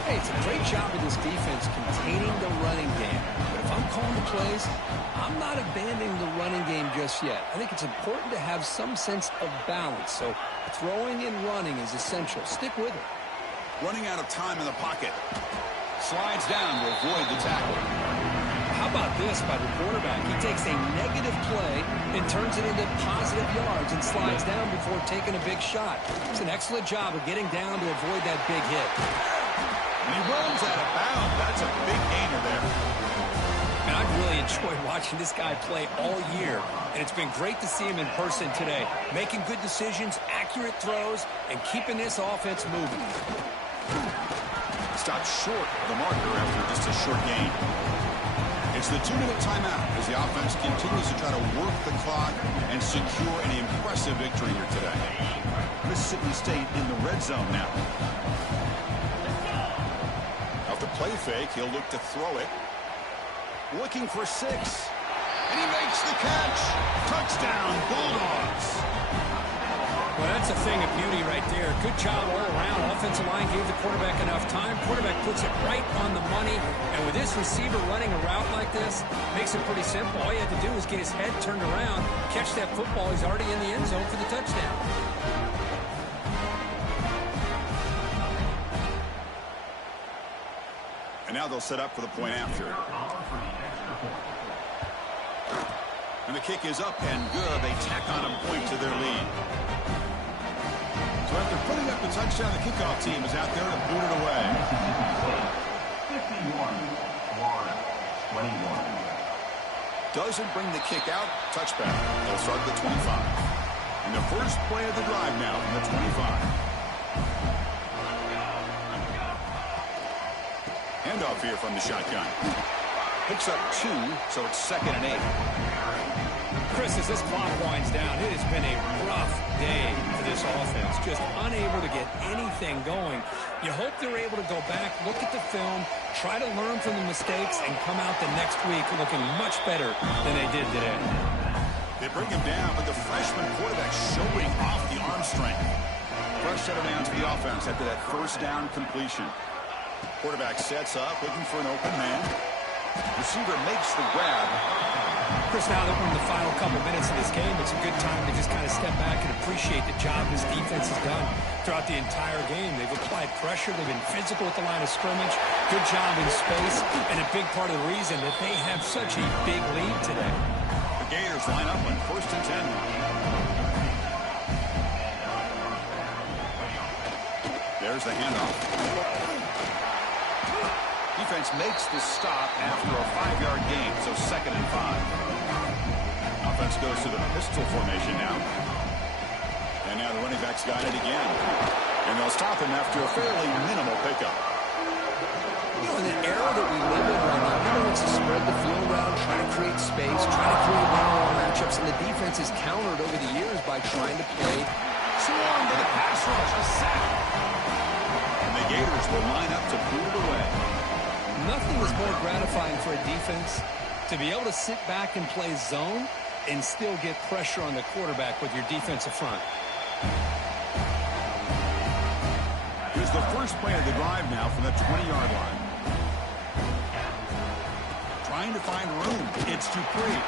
Hey, it's a great job of this defense containing the running game. But if I'm calling the plays, I'm not abandoning the running game just yet. I think it's important to have some sense of balance. So throwing and running is essential. Stick with it. Running out of time in the pocket. Slides down to avoid the tackle. How about this by the quarterback? He takes a negative play and turns it into positive yards and slides down before taking a big shot. It's an excellent job of getting down to avoid that big hit. And he runs out of bounds. That's a big gainer there. And I've really enjoyed watching this guy play all year, and it's been great to see him in person today, making good decisions, accurate throws, and keeping this offense moving. Stopped short of the marker after just a short gain. It's the 2-minute timeout as the offense continues to try to work the clock and secure an impressive victory here today. Mississippi State in the red zone now. Off the play fake, he'll look to throw it. Looking for 6. And he makes the catch. Touchdown, Bulldogs. Well, that's a thing of beauty right there. Good job all around. Offensive line gave the quarterback enough time. Quarterback puts it right on the money. And with this receiver running a route like this, makes it pretty simple. All you have to do is get his head turned around, catch that football. He's already in the end zone for the touchdown. And now they'll set up for the point after. And the kick is up and good. They tack on a point to their lead. So after putting up the touchdown, the kickoff team is out there to boot it away. 51, Florida, 21. Doesn't bring the kick out. Touchback. They'll start at the 25. And the first play of the drive now from the 25. Handoff here from the shotgun. Picks up 2, so it's 2nd and 8. Chris, as this clock winds down, it has been a rough day for this offense. Just unable to get anything going. You hope they're able to go back, look at the film, try to learn from the mistakes, and come out the next week looking much better than they did today. They bring him down, but the freshman quarterback showing off the arm strength. Fresh set of downs for the offense after that first down completion. Quarterback sets up, looking for an open man. Receiver makes the grab. Chris, now that we're in the final couple minutes of this game, it's a good time to just kind of step back and appreciate the job this defense has done throughout the entire game. They've applied pressure. They've been physical at the line of scrimmage. Good job in space, and a big part of the reason that they have such a big lead today. The Gators line up on 1st and 10 now. There's the handoff. Defense makes the stop after a 5-yard gain, so 2nd and 5. Offense goes to the pistol formation now. And now the running back's got it again. And they'll stop him after a fairly minimal pickup. You know, in the era that we live in right now, everyone wants to spread the field around, try to create space, try to create one-on-one matchups, and the defense has countered over the years by trying to play. Swarm to the pass rush, a sack. And the Gators will line up to boot it away. Nothing is more gratifying for a defense to be able to sit back and play zone and still get pressure on the quarterback with your defensive front. Here's the first play of the drive now from the 20-yard line. Trying to find room. It's Dupree.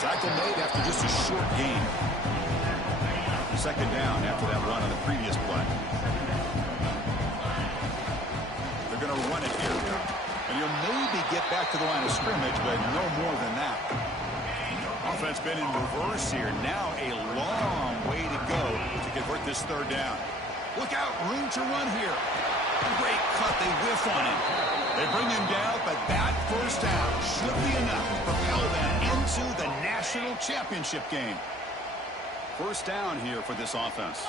Tackle made after just a short gain. 2nd down after that run on the previous play. They're going to run it here. And you'll maybe get back to the line of scrimmage, but no more than that. Offense been in reverse here. Now a long way to go to convert this 3rd down. Look out, room to run here. Great cut, they whiff on him. They bring him down, but that 1st down should be enough to propel them into the national championship game. 1st down here for this offense.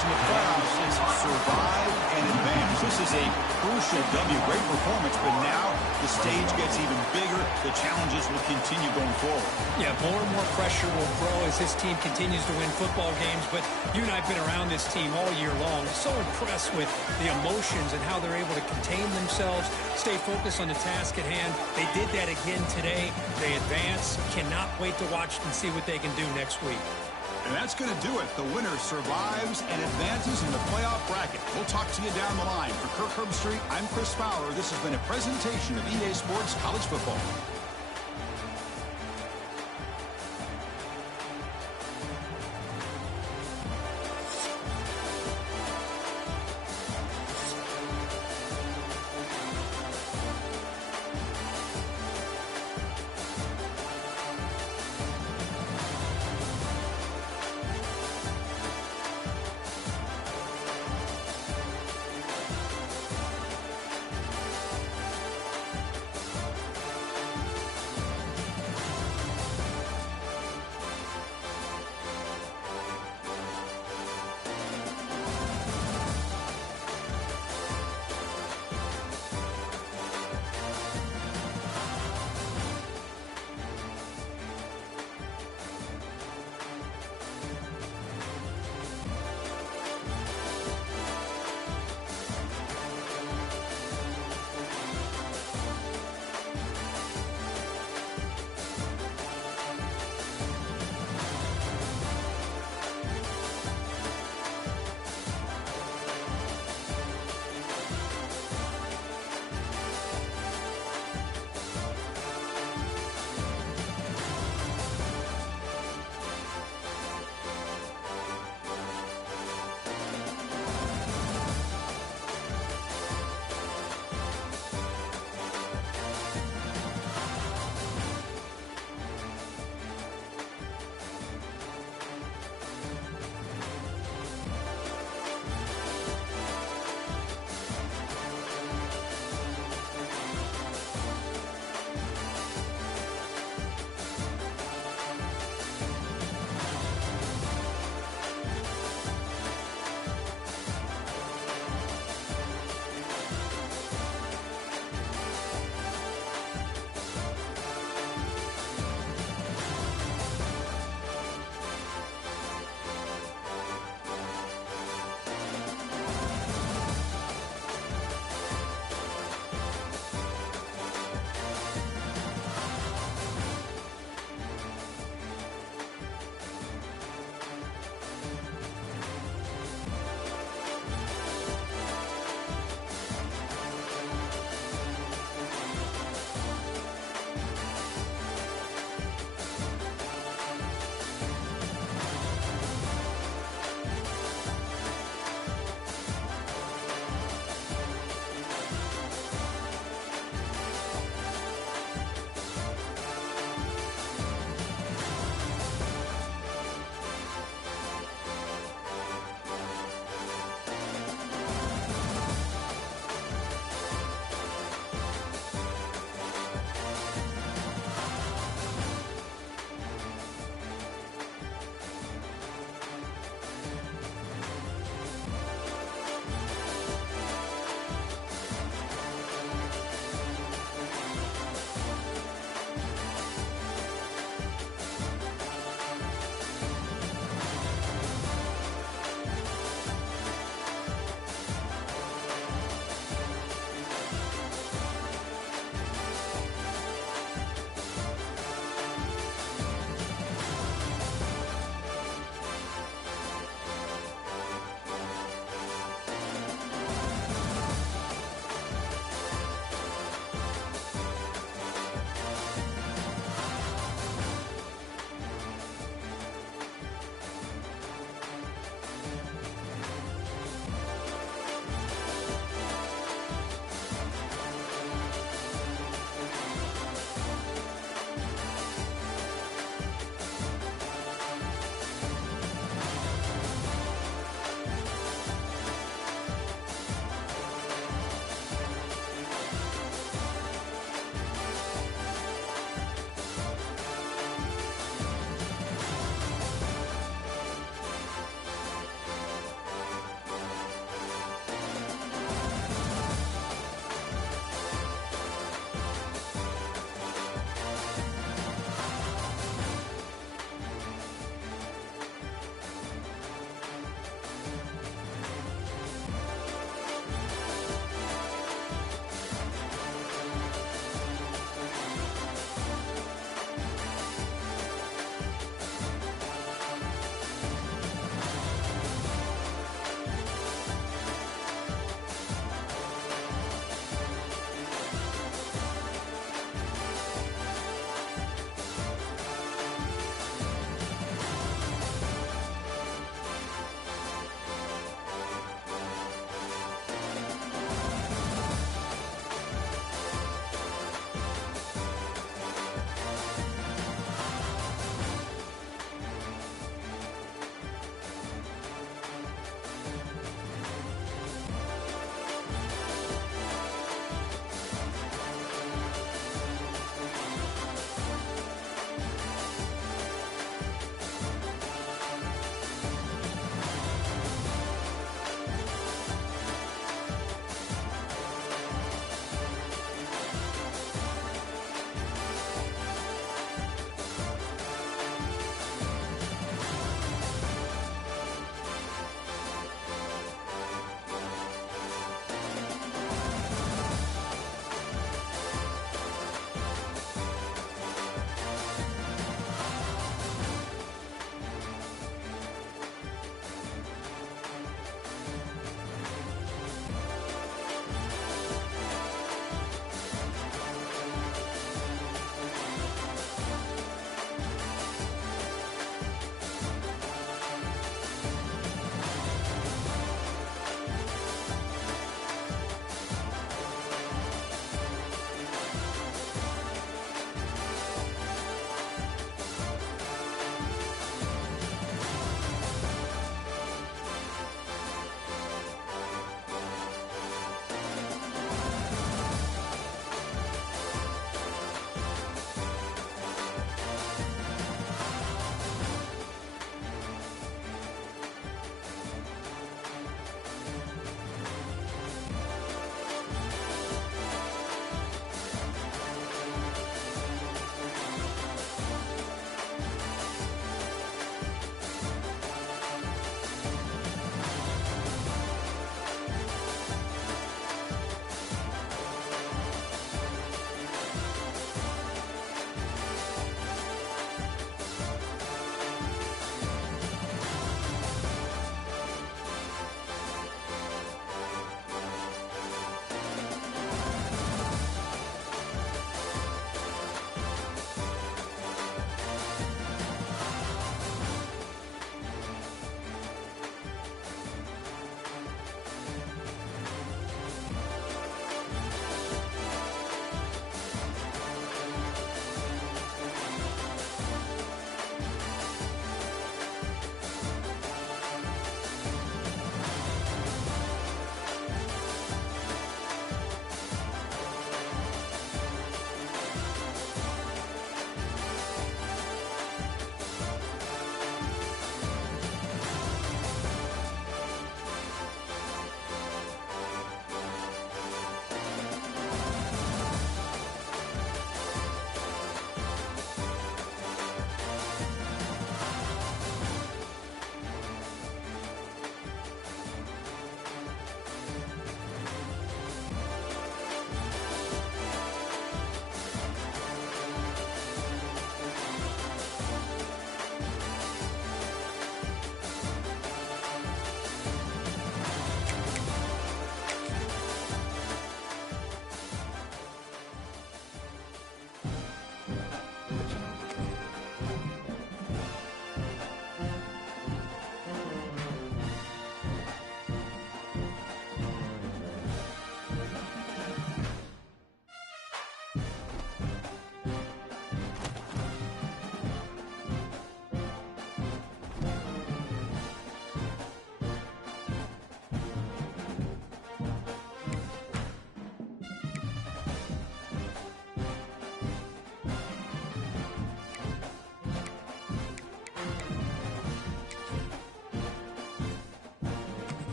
In the playoffs is survive and advance. This is a crucial W. Great performance, but now the stage gets even bigger. The challenges will continue going forward. Yeah, more and more pressure will grow as this team continues to win football games, but you and I have been around this team all year long. So impressed with the emotions and how they're able to contain themselves, stay focused on the task at hand. They did that again today. They advance. Cannot wait to watch and see what they can do next week. And that's going to do it. The winner survives and advances in the playoff bracket. We'll talk to you down the line. For Kirk Herbstreit, I'm Chris Fowler. This has been a presentation of EA Sports College Football.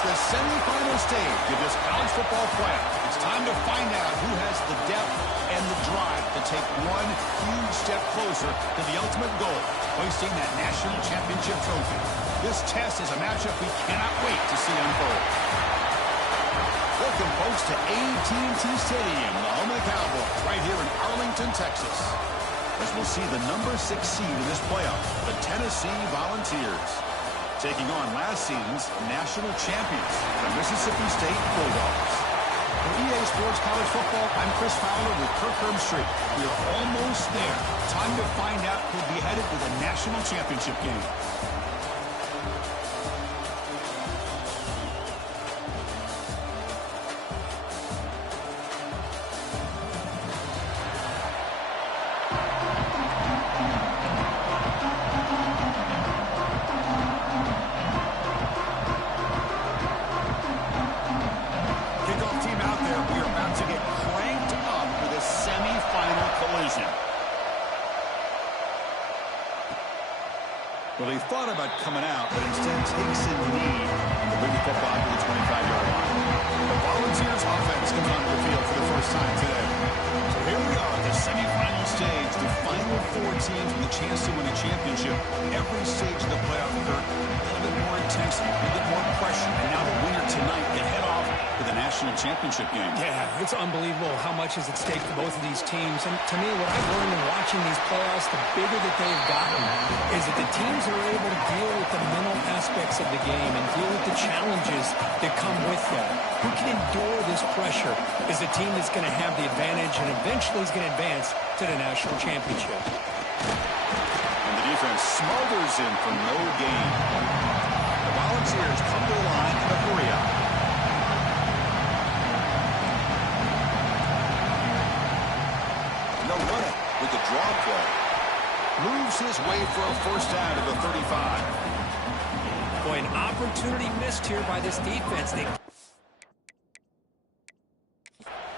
the semifinal stage of this college football playoff. It's time to find out who has the depth and the drive to take one huge step closer to the ultimate goal, hoisting that national championship trophy. This test is a matchup we cannot wait to see unfold. Welcome, folks, to AT&T Stadium, the home of the Cowboys, right here in Arlington, Texas, as we'll see the number 6 seed in this playoff, the Tennessee Volunteers, taking on last season's national champions, the Mississippi State Bulldogs. For EA Sports College Football, I'm Chris Fowler with Kirk Herbstreit. We are almost there. Time to find out who'll be headed to the national championship game. Well, he thought about coming out, but instead takes a knee to bring the football to the 25-yard line. The Volunteers offense coming onto the field for the first time today. So here we are at the semifinal stage, the final 4 teams with a chance to win a championship. Every stage of the playoff, Kirk, a little bit more intensity, a little bit more pressure, and now the winner tonight can head off to the national championship game. Yeah, it's unbelievable how much is at stake for both of these teams. And to me, what I've learned in watching these playoffs, the bigger that they've gotten, is that the teams are able to deal with the mental aspects of the game and deal with the challenges that come with that. Who can endure this pressure is the team that's going to have the advantage and eventually is going to advance to the national championship. And the defense smothers him for no gain. The Volunteers come to the line in a hurry-up. No running with the draw play. Moves his way for a first down to the 35. Boy, an opportunity missed here by this defense.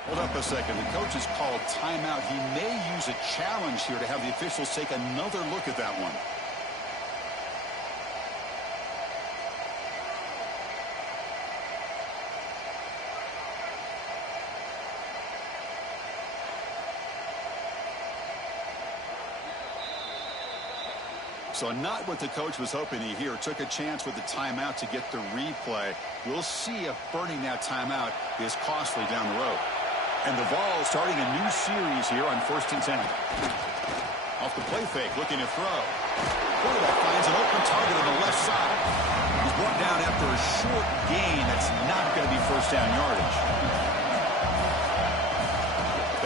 Hold up a second. The coach has called timeout. He may use a challenge here to have the officials take another look at that one. So not what the coach was hoping to hear. Took a chance with the timeout to get the replay. We'll see if burning that timeout is costly down the road. And the Vols starting a new series here on 1st and 10. Off the play fake, looking to throw. Quarterback finds an open target on the left side. He's brought down after a short gain. That's not going to be first down yardage.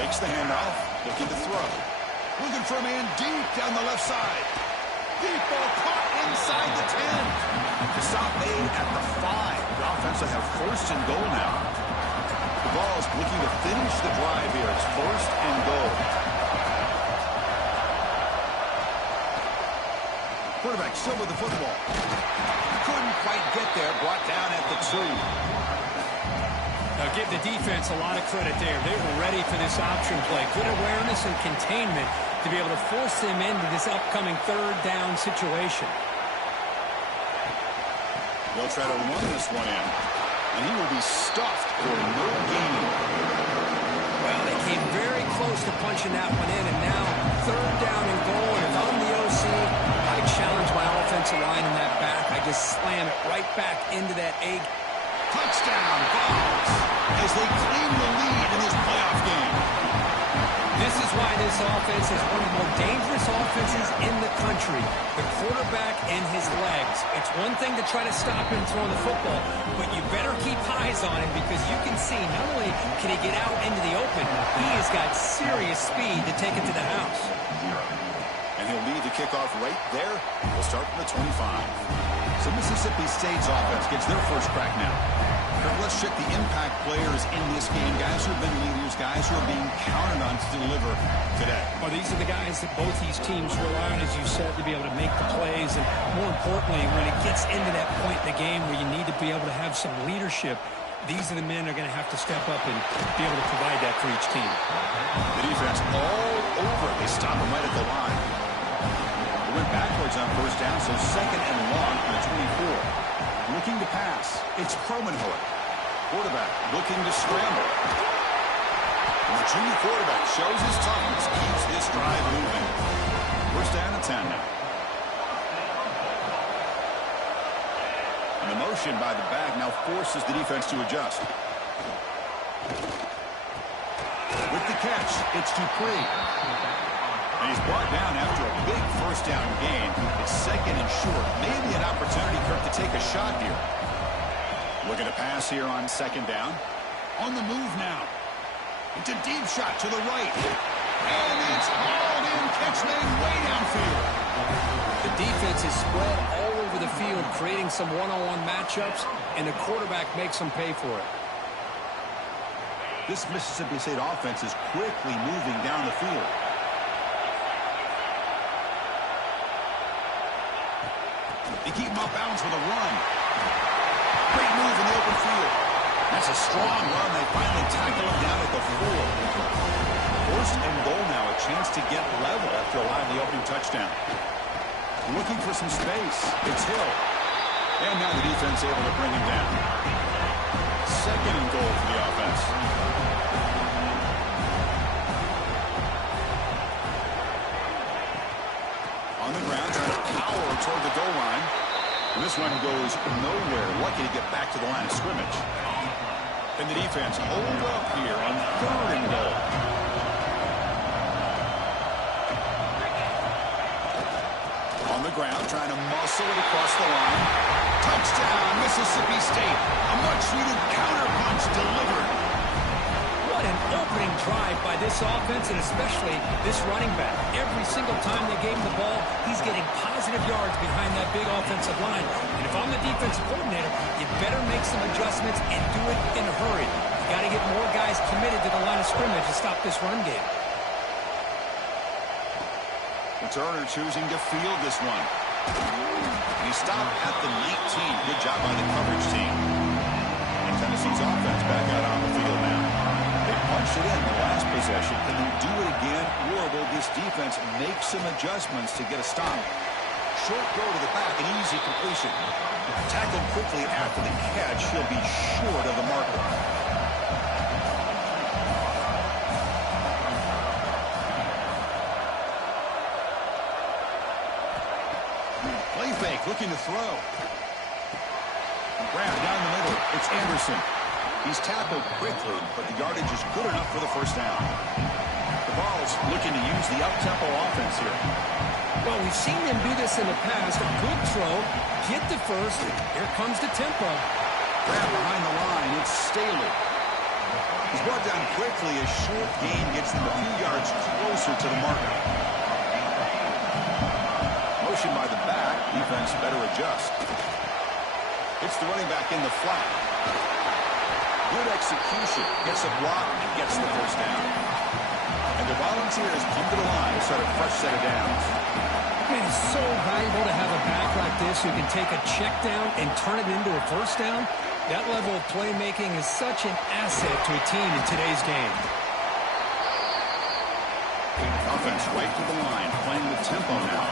Fakes the handoff, looking to throw. Looking for a man deep down the left side. Deep ball caught inside the 10. The stop made at the 5. The offense will have 1st and goal now. The Vols looking to finish the drive here. It's 1st and goal. Quarterback still with the football. Couldn't quite get there. Brought down at the 2. Now give the defense a lot of credit there. They were ready for this option play. Good awareness and containment to be able to force them into this upcoming 3rd down situation. They'll try to run this one in. And he will be stuffed for no gain. Well, they came very close to punching that one in, and now 3rd down and goal. And if I'm the OC, I challenge my offensive line in that back. I just slam it right back into that egg. Touchdown, Vols, as they claim the lead in this playoff game. This is why this offense is one of the more dangerous offenses in the country. The quarterback and his legs. It's one thing to try to stop him throwing the football, but you better keep eyes on him because you can see not only can he get out into the open, he has got serious speed to take it to the house. And he'll lead the kickoff right there. We'll start from the 25. So Mississippi State's offense gets their first crack now. Let's check the impact players in this game. Guys who have been leaders, guys who are being counted on to deliver today. Well, these are the guys that both these teams rely on, as you said, to be able to make the plays. And more importantly, when it gets into that point in the game where you need to be able to have some leadership, these are the men that are going to have to step up and be able to provide that for each team. The defense all over. They stop him right at the line. They went backwards on 1st down, so 2nd and long from the 24. looking to pass. It's Cromenhoek. Quarterback looking to scramble. And the junior quarterback shows his toughness, keeps this drive moving. First down and 10 now. And the motion by the back now forces the defense to adjust. With the catch, it's Dupree. And he's brought down after a big first down gain. It's second and short. Maybe an opportunity, Kirk, to take a shot here. Looking to pass here on second down. On the move now. It's a deep shot to the right. And it's hauled in. Catch made way downfield. The defense is spread all over the field, creating some one-on-one matchups, and the quarterback makes them pay for it. This Mississippi State offense is quickly moving down the field. They keep him off balance with a run. Great move in the open field. That's a strong run. They finally tackle him down at the 4. First and goal now. A chance to get level after allowing the opening touchdown. Looking for some space. It's Hill. And now the defense able to bring him down. Second and goal for the offense. On the ground, trying to power toward the goal line. And this one goes nowhere. Lucky to get back to the line of scrimmage. And the defense hold up here on third and goal. On the ground, trying to muscle it across the line. Touchdown, Mississippi State. A much-needed counter-punch delivered. What an opening drive by this offense, and especially this running back. Every single time they gave him the ball, he's getting positive yards behind that big offensive line. And if I'm the defensive coordinator, you better make some adjustments and do it in a hurry. You got to get more guys committed to the line of scrimmage to stop this run game. Turner choosing to field this one. He stopped at the 19. Good job by the coverage team. And Tennessee's offense back out on the field now. They punched it in the last possession. Can they do it again, or will this defense make some adjustments to get a stop? Short throw to the back, an easy completion. Tackled quickly after the catch. He'll be short of the marker. Play fake, looking to throw. Grab down the middle. It's Anderson. He's tackled quickly, but the yardage is good enough for the first down. The Vols looking to use the up-tempo offense here. Well, we've seen them do this in the past. A good throw, get the first, here comes the tempo. Grab behind the line, it's Staley. He's brought down quickly. A short gain gets them a few yards closer to the marker. Motion by the back, defense better adjust. It's the running back in the flat. Good execution, gets a block, and gets the first down. And the Volunteers come to the line to start a fresh set of downs. Man, it's so valuable to have a back like this who can take a check down and turn it into a first down. That level of playmaking is such an asset to a team in today's game. Offense right to the line, playing with tempo now.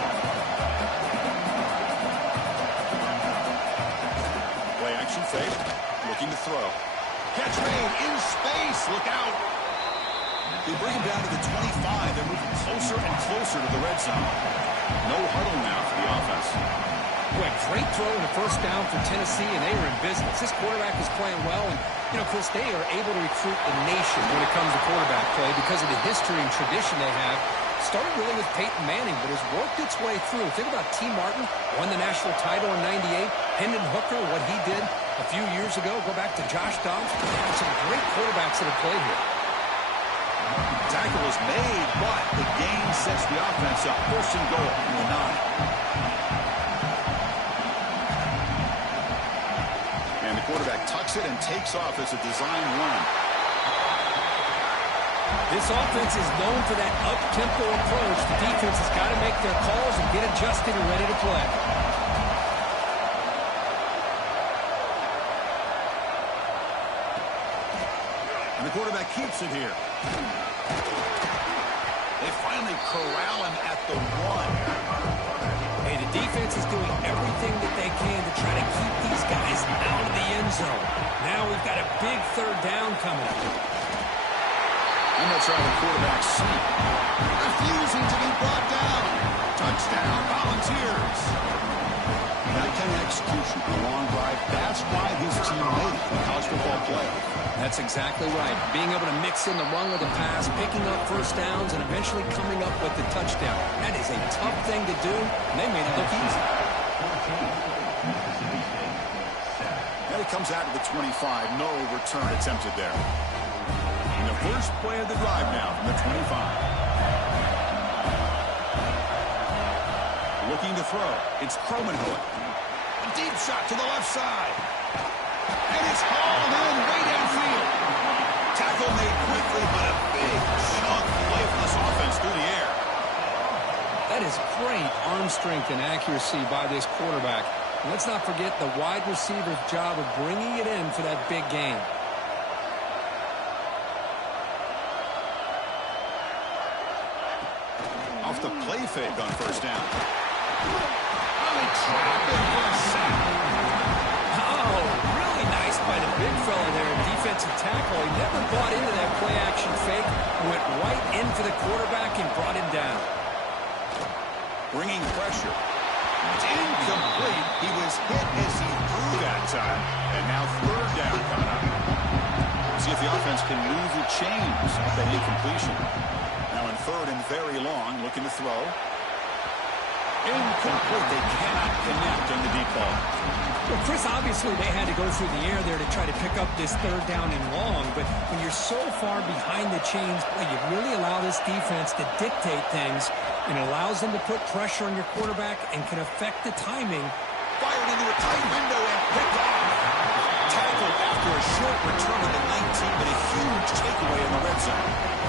Play action fake, looking to throw. Catch made in space, look out. They bring him down to the 25. They're moving closer and closer to the red zone. No huddle now for the offense. Boy, great throw in the first down for Tennessee, and they are in business. This quarterback is playing well, and, you know, Chris, they are able to recruit the nation when it comes to quarterback play because of the history and tradition they have. Started really with Peyton Manning, but has worked its way through. Think about T. Martin, won the national title in '98. Hendon Hooker, what he did a few years ago. Go back to Josh Dobbs. Some great quarterbacks that have played here. Tackle is made, but the gain sets the offense up. First and goal from the 9. And the quarterback tucks it and takes off as a design run. This offense is known for that up-tempo approach. The defense has got to make their calls and get adjusted and ready to play. And the quarterback keeps it here. They finally corral him at the 1. Hey, the defense defense is doing everything that they can to try to keep these guys out of the end zone. Now we've got a big third down coming up. And that's right, the quarterback sneak. Refusing to be brought down. Touchdown, Volunteers. That kind of execution, a long drive, that's why his team made it in the college football playoff. That's exactly right. Being able to mix in the run with the pass, picking up first downs, and eventually coming up with the touchdown. That is a tough thing to do, and they made it look easy. And it comes out to the 25. No return attempted there. And the first play of the drive now from the 25. Looking to throw. It's Cromenhoek. A deep shot to the left side. And it's hauled in way downfield. Tackle made quickly, but a big chunk play for this offense through the air. That is great arm strength and accuracy by this quarterback. And let's not forget the wide receiver's job of bringing it in for that big gain. Off the play fake on first down. They trap him for a sack. Oh, really nice by the big fella there, defensive tackle. He never bought into that play-action fake. Went right in for the quarterback and brought him down. Bringing pressure. It's incomplete. He was hit as he threw that time. And now third down coming up. See if the offense can move the chains off that incompletion. Now in third and very long, looking to throw. Incomplete. They cannot connect on the deep ball. Well, Chris, obviously they had to go through the air there to try to pick up this third down and long, but when you're so far behind the chains, boy, you really allow this defense to dictate things, and it allows them to put pressure on your quarterback and can affect the timing. Fired into a tight window and picked off. Tackled after a short return to the 19, but a huge takeaway in the red zone.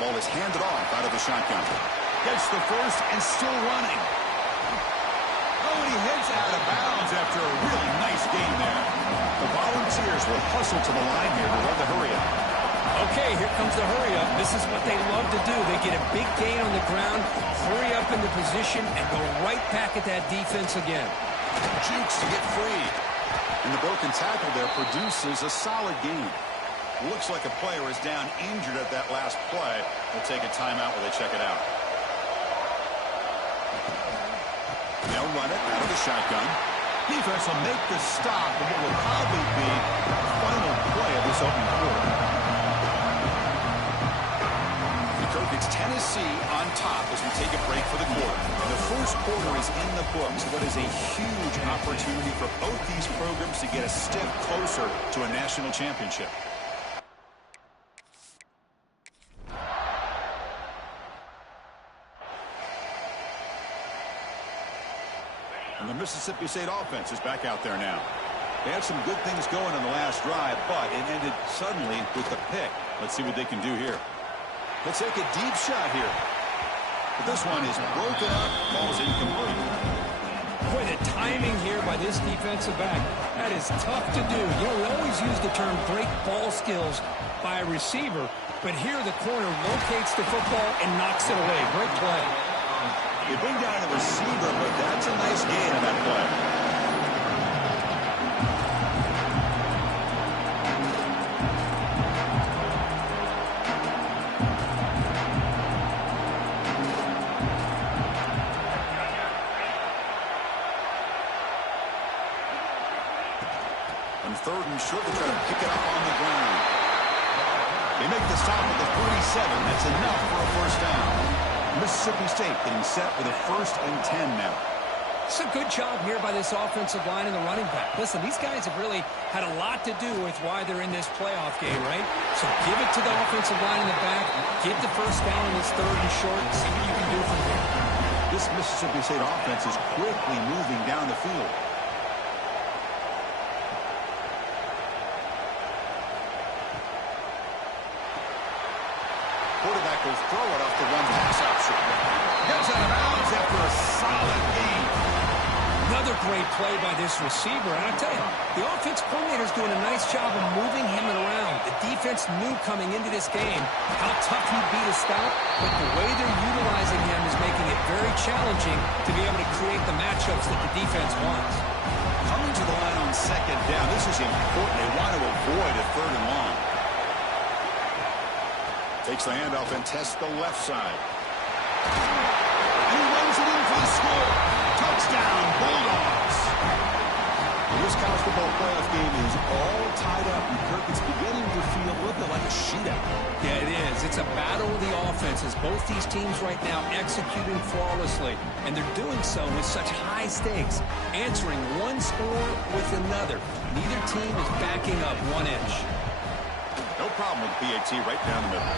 Ball is handed off out of the shotgun. Gets the first and still running. Oh, and he heads out of bounds after a really nice gain there. The Volunteers will hustle to the line here to run the hurry up. Okay, here comes the hurry up. This is what they love to do. They get a big gain on the ground, hurry up into position, and go right back at that defense again. Jukes to get free. And the broken tackle there produces a solid gain. Looks like a player is down injured at that last play. They'll take a timeout while they check it out. They'll run it out of the shotgun. Defense will make the stop in what will probably be the final play of this opening quarter. Kirk, it's Tennessee on top as we take a break for the quarter. The first quarter is in the books. What is a huge opportunity for both these programs to get a step closer to a national championship. And the Mississippi State offense is back out there now. They had some good things going in the last drive, but it ended suddenly with the pick. Let's see what they can do here. Let's take a deep shot here. But this one is broken up, falls incomplete. Boy, the timing here by this defensive back, that is tough to do. You know, we always use the term great ball skills by a receiver, but here the corner locates the football and knocks it away. Great play. You bring down the receiver, but that's a nice gain on that play. On third and short, they try to pick it up on the ground. They make the stop at the 47. That's enough for a first down. Mississippi State getting set with a 1st and 10 now. It's a good job here by this offensive line and the running back. Listen, these guys have really had a lot to do with why they're in this playoff game, right? So give it to the offensive line in the back, get the first down in this third and short, and see what you can do from here. This Mississippi State offense is quickly moving down the field. Quarterback will throw it off the one pass option. Gets out of bounds after a solid gain. Another Another great play by this receiver. And I tell you, the offense coordinator's doing a nice job of moving him around. The defense knew coming into this game how tough he'd be to stop, but the way they're utilizing him is making it very challenging to be able to create the matchups that the defense wants. Coming to the line on second down, this is important. They want to avoid a third and long. Takes the handoff and tests the left side. And he runs it in for the score. Touchdown, Bulldogs. This college football playoff game is all tied up, and Kirk, it's beginning to feel a little bit like a shootout. Yeah, it is. It's a battle of the offenses. Both these teams right now executing flawlessly, and they're doing so with such high stakes, answering one score with another. Neither team is backing up 1 inch. No problem with PAT right down the middle.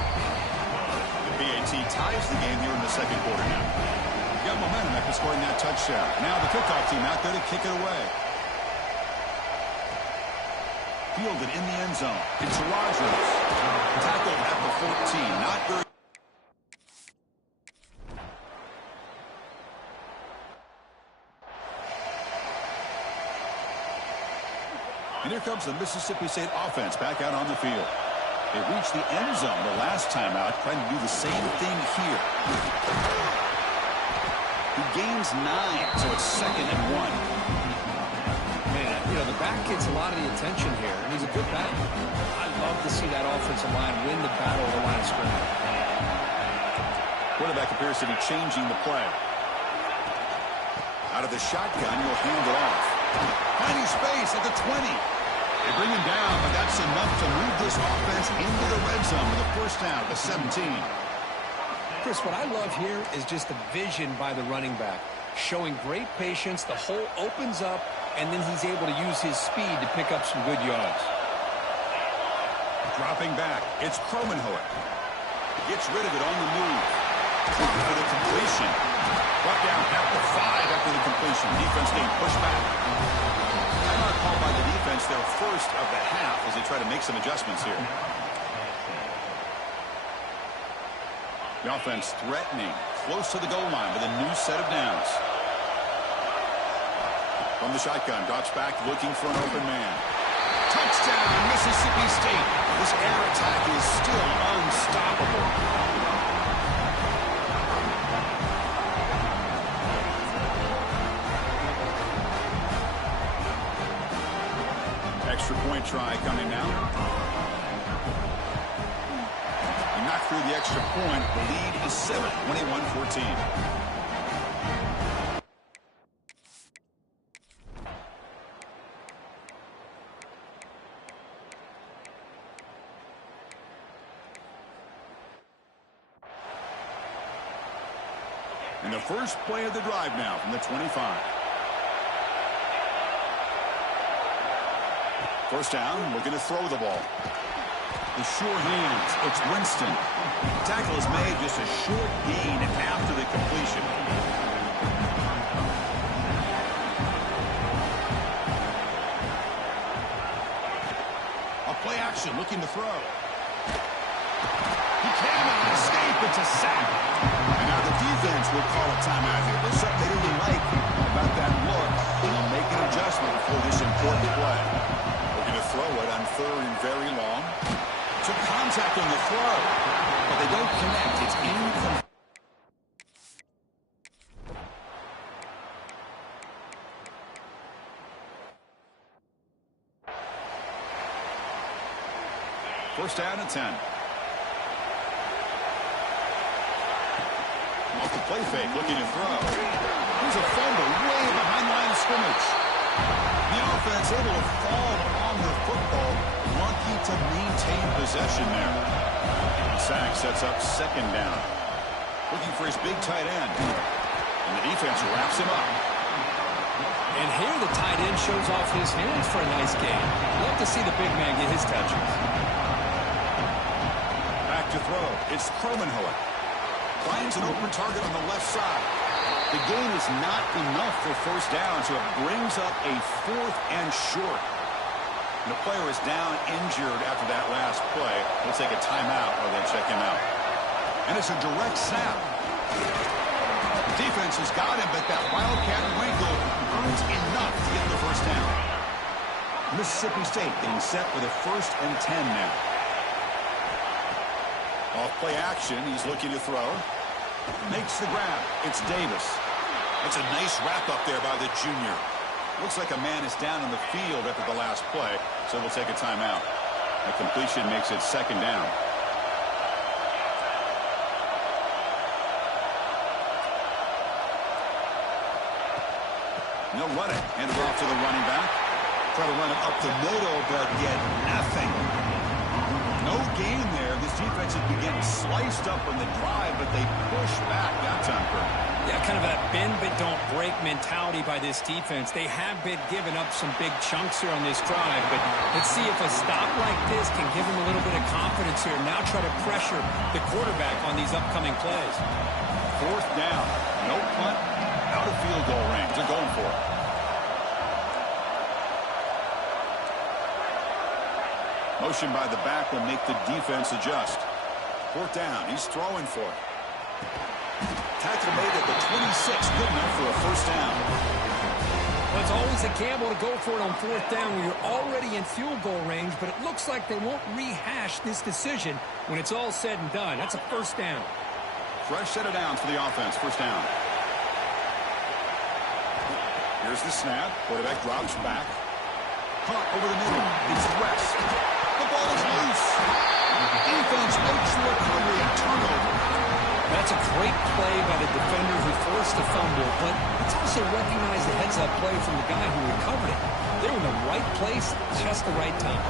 The PAT ties the game here in the second quarter now. You got momentum after scoring that touchdown. Now the kickoff team out there to kick it away. Fielded in the end zone. It's Rogers. Tackled at the 14. Not very. And here comes the Mississippi State offense back out on the field. They reached the end zone the last time out, trying to do the same thing here. He gains 9, so it's 2nd and 1. Man, you know, the back gets a lot of the attention here, and he's a good back. I love to see that offensive line win the battle of the line of scrimmage. Quarterback appears to be changing the play. Out of the shotgun, he'll hand it off. Finding space at the 20. They bring him down, but that's enough to move this offense into the red zone with a first down at the 17. Chris, what I love here is just the vision by the running back. Showing great patience, the hole opens up, and then he's able to use his speed to pick up some good yards. Dropping back, it's Cromenhoek. Gets rid of it on the move. Clock for the completion. Brought down at the 5 after the completion. Defense getting pushed back. Timeout called by the defense, their first of the half, as they try to make some adjustments here. The offense threatening, close to the goal line with a new set of downs. From the shotgun, drops back, looking for an open man. Touchdown, Mississippi State. This air attack is still unstoppable. Extra point try coming now. He knocked through the extra point. The lead is 7, 21-14. And the first play of the drive now from the 25. First down, looking to throw the ball. The sure hands, it's Winston. Tackle is made, just a short gain after the completion. A play action, looking to throw. He cannot escape, it's a sack. And now the defense will call a timeout here. There's something they really like about that look. They'll make an adjustment for this important play. Throw it on 3rd and very long. Took contact on the throw, but they don't connect. It's incomplete. First down and 10. Off the play fake, looking to throw. Here's a fumble way behind the line of scrimmage. The offense able to fall on the football, lucky to maintain possession there. The sack sets up 2nd down. Looking for his big tight end. And the defense wraps him up. And here the tight end shows off his hands for a nice game. Love to see the big man get his touches. Back to throw. It's Cromenhoek. Finds an open target on the left side. The gain is not enough for first down, so it brings up a 4th and short. And the player is down injured after that last play. We'll take a timeout or they'll check him out. And it's a direct snap. The defense has got him, but that Wildcat wrinkle earns Mississippi State getting set for the 1st and 10 now. Off play action. He's looking to throw. Makes the grab. It's Davis. That's a nice wrap up there by the junior. Looks like a man is down in the field after the last play, so we'll take a timeout. A completion makes it 2nd down. No running. Hand it off to the running back. Try to run it up the middle, but get nothing. No gain there. This defense has been getting sliced up on the drive, but they push back that time. Yeah, kind of a bend but don't break mentality by this defense. They have been giving up some big chunks here on this drive, but let's see if a stop like this can give them a little bit of confidence here. Now try to pressure the quarterback on these upcoming plays. 4th down. No punt. Out of field goal range. They're going for it. Motion by the back will make the defense adjust. 4th down. He's throwing for it. Tackle made at the 26. Good enough for a 1st down. Well, it's always a gamble to go for it on 4th down when you're already in field goal range, but it looks like they won't rehash this decision when it's all said and done. That's a 1st down. Fresh set of downs for the offense. 1st down. Here's the snap. Quarterback drops back. Caught over the middle. It's West. The ball is loose. Defense makes the recovery. A turnover. That's a great play by the defender who forced the fumble, but it's also recognized the heads-up play from the guy who recovered it. They were in the right place, just the right time.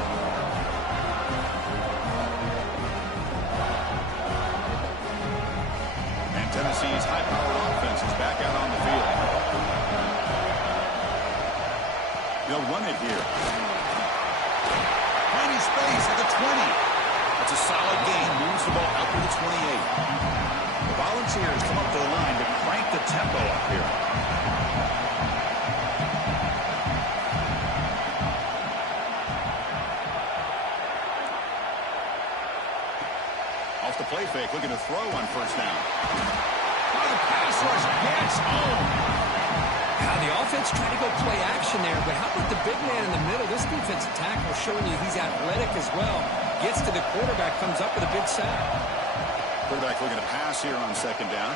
And Tennessee's high-powered offense is back out on the field. They'll run it here. Tiny space at the 20. That's a solid gain. Moves the ball out to the 28. The Volunteers come up to the line to crank the tempo up here. Off the play fake, looking to throw on 1st down. Oh, the pass rush gets home. Now the offense trying to go play action there, but how about the big man in the middle? This defensive tackle showing you he's athletic as well. Gets to the quarterback, comes up with a big sack. Quarterback looking to pass here on 2nd down.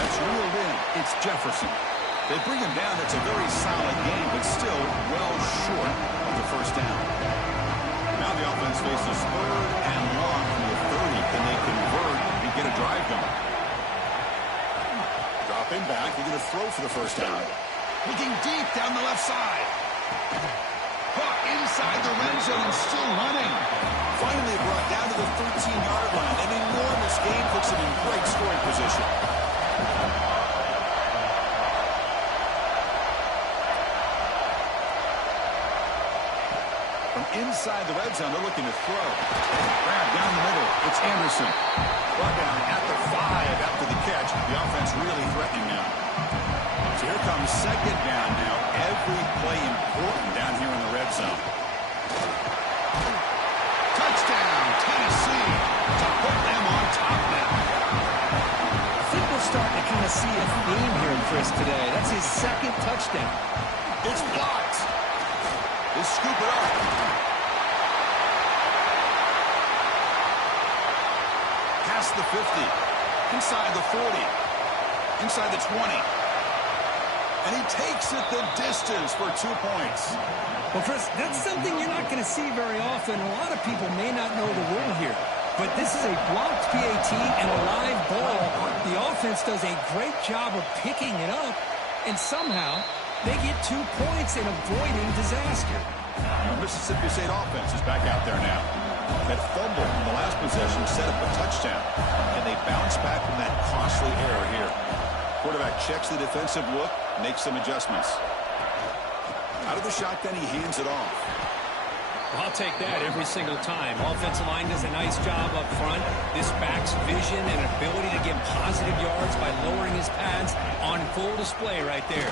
That's reeled in. It's Jefferson. They bring him down. That's a very solid game, but still well short of the 1st down. Now the offense faces 3rd and long from the 30. Can they convert and get a drive going? Dropping back. They're going to throw for the 1st down. Looking deep down the left side. Caught inside the red zone, still running. Finally brought down to the 13-yard line. An enormous gain puts him in great scoring position. From inside the red zone, they're looking to throw. Grab down the middle. It's Anderson. Brought down at the 5 after the catch. The offense really threatening now. So here comes 2nd down now. Every play important down here in the red zone. Touchdown, Tennessee, to put them on top now. I think we're starting to kind of see a theme here, Chris, today. That's his 2nd touchdown. It's blocked. They scoop it up. Past the 50. Inside the 40. Inside the 20. And he takes it the distance for 2 points. Well, Chris, that's something you're not going to see very often. A lot of people may not know the rule here. But this is a blocked PAT and a live ball. The offense does a great job of picking it up. And somehow, they get 2 points in avoiding disaster. The Mississippi State offense is back out there now. That fumble in the last possession set up a touchdown. And they bounce back from that costly error here. Quarterback checks the defensive look, makes some adjustments. Out of the shotgun, he hands it off. I'll take that every single time. Offensive line does a nice job up front. This back's vision and ability to get positive yards by lowering his pads on full display right there.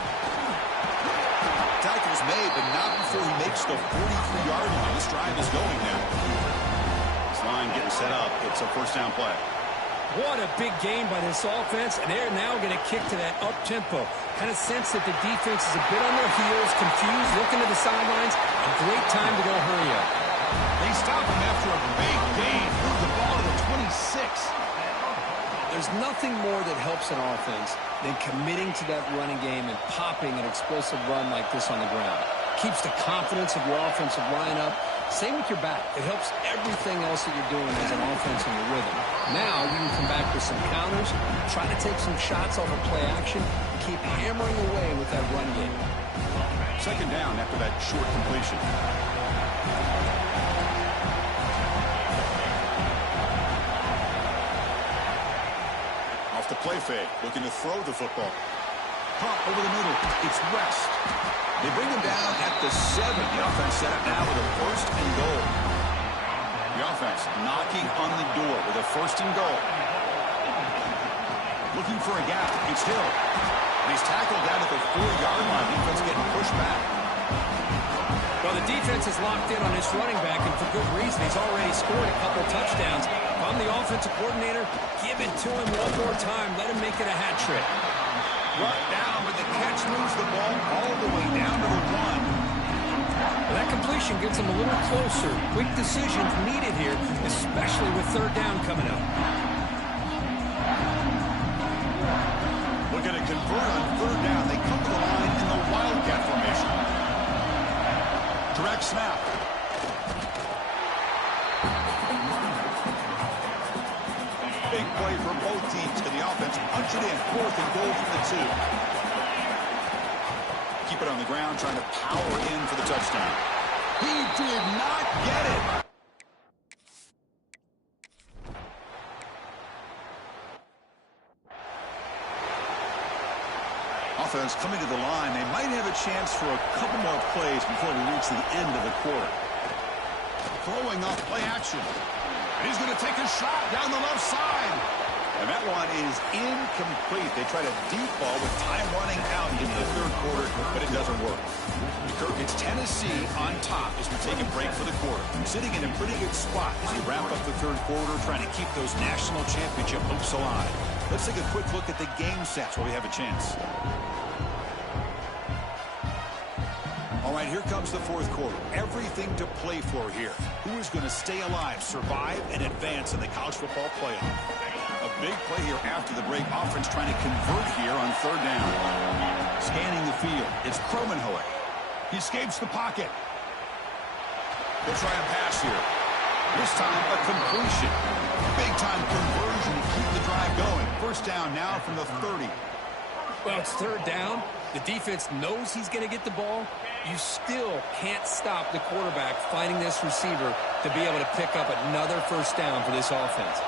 Tackle's made, but not before he makes the 43-yard line. This drive is going now. This line getting set up. It's a 1st down play. What a big game by this offense, and they're now going to kick to that up-tempo. Kind of sense that the defense is a bit on their heels, confused, looking to the sidelines. A great time to go hurry up. They stop him after a big gain. Move the ball to the 26. There's nothing more that helps an offense than committing to that running game and popping an explosive run like this on the ground. Keeps the confidence of your offensive line up. Same with your back. It helps everything else that you're doing as an offense in your rhythm. Now you can come back with some counters, try to take some shots off of play action, and keep hammering away with that run game. Second down after that short completion. Off the play fake, looking to throw the football. Pump over the middle. It's West. They bring him down at the 7. The offense set up now with a first and goal. The offense knocking on the door with a first and goal. Looking for a gap. It's Hill. And he's tackled down at the 4-yard line. Defense getting pushed back. Well, the defense is locked in on this running back, and for good reason. He's already scored a couple touchdowns. If I'm the offensive coordinator, give it to him one more time. Let him make it a hat trick. Brought down, but the catch moves the ball all the way down to the 1. Well, that completion gets him a little closer. Quick decisions needed here, especially with third down coming up. Looking to convert on third down. They come to the line in the Wildcat formation. Direct snap. Big play for both teams. Can the offense punch it in? 4th and goal from the 2. Keep it on the ground, trying to power in for the touchdown. He did not get it. Offense coming to the line. They might have a chance for a couple more plays before we reach the end of the quarter. Throwing off play action. He's going to take a shot down the left side. And that one is incomplete. They try to deep ball with time running out into the third quarter, but it doesn't work. Kirk, it's Tennessee on top as we take a break for the quarter. Sitting in a pretty good spot as we wrap up the third quarter, trying to keep those national championship hopes alive. Let's take a quick look at the game sets where we have a chance. All right, here comes the fourth quarter. Everything to play for here. Who is going to stay alive, survive, and advance in the college football playoff? A big play here after the break. Offense trying to convert here on third down. Scanning the field. It's Kromenhoek. He escapes the pocket. They'll try a pass here. This time a completion. Big-time conversion to keep the drive going. First down now from the 30. Well, it's third down. The defense knows he's going to get the ball. You still can't stop the quarterback finding this receiver to be able to pick up another first down for this offense.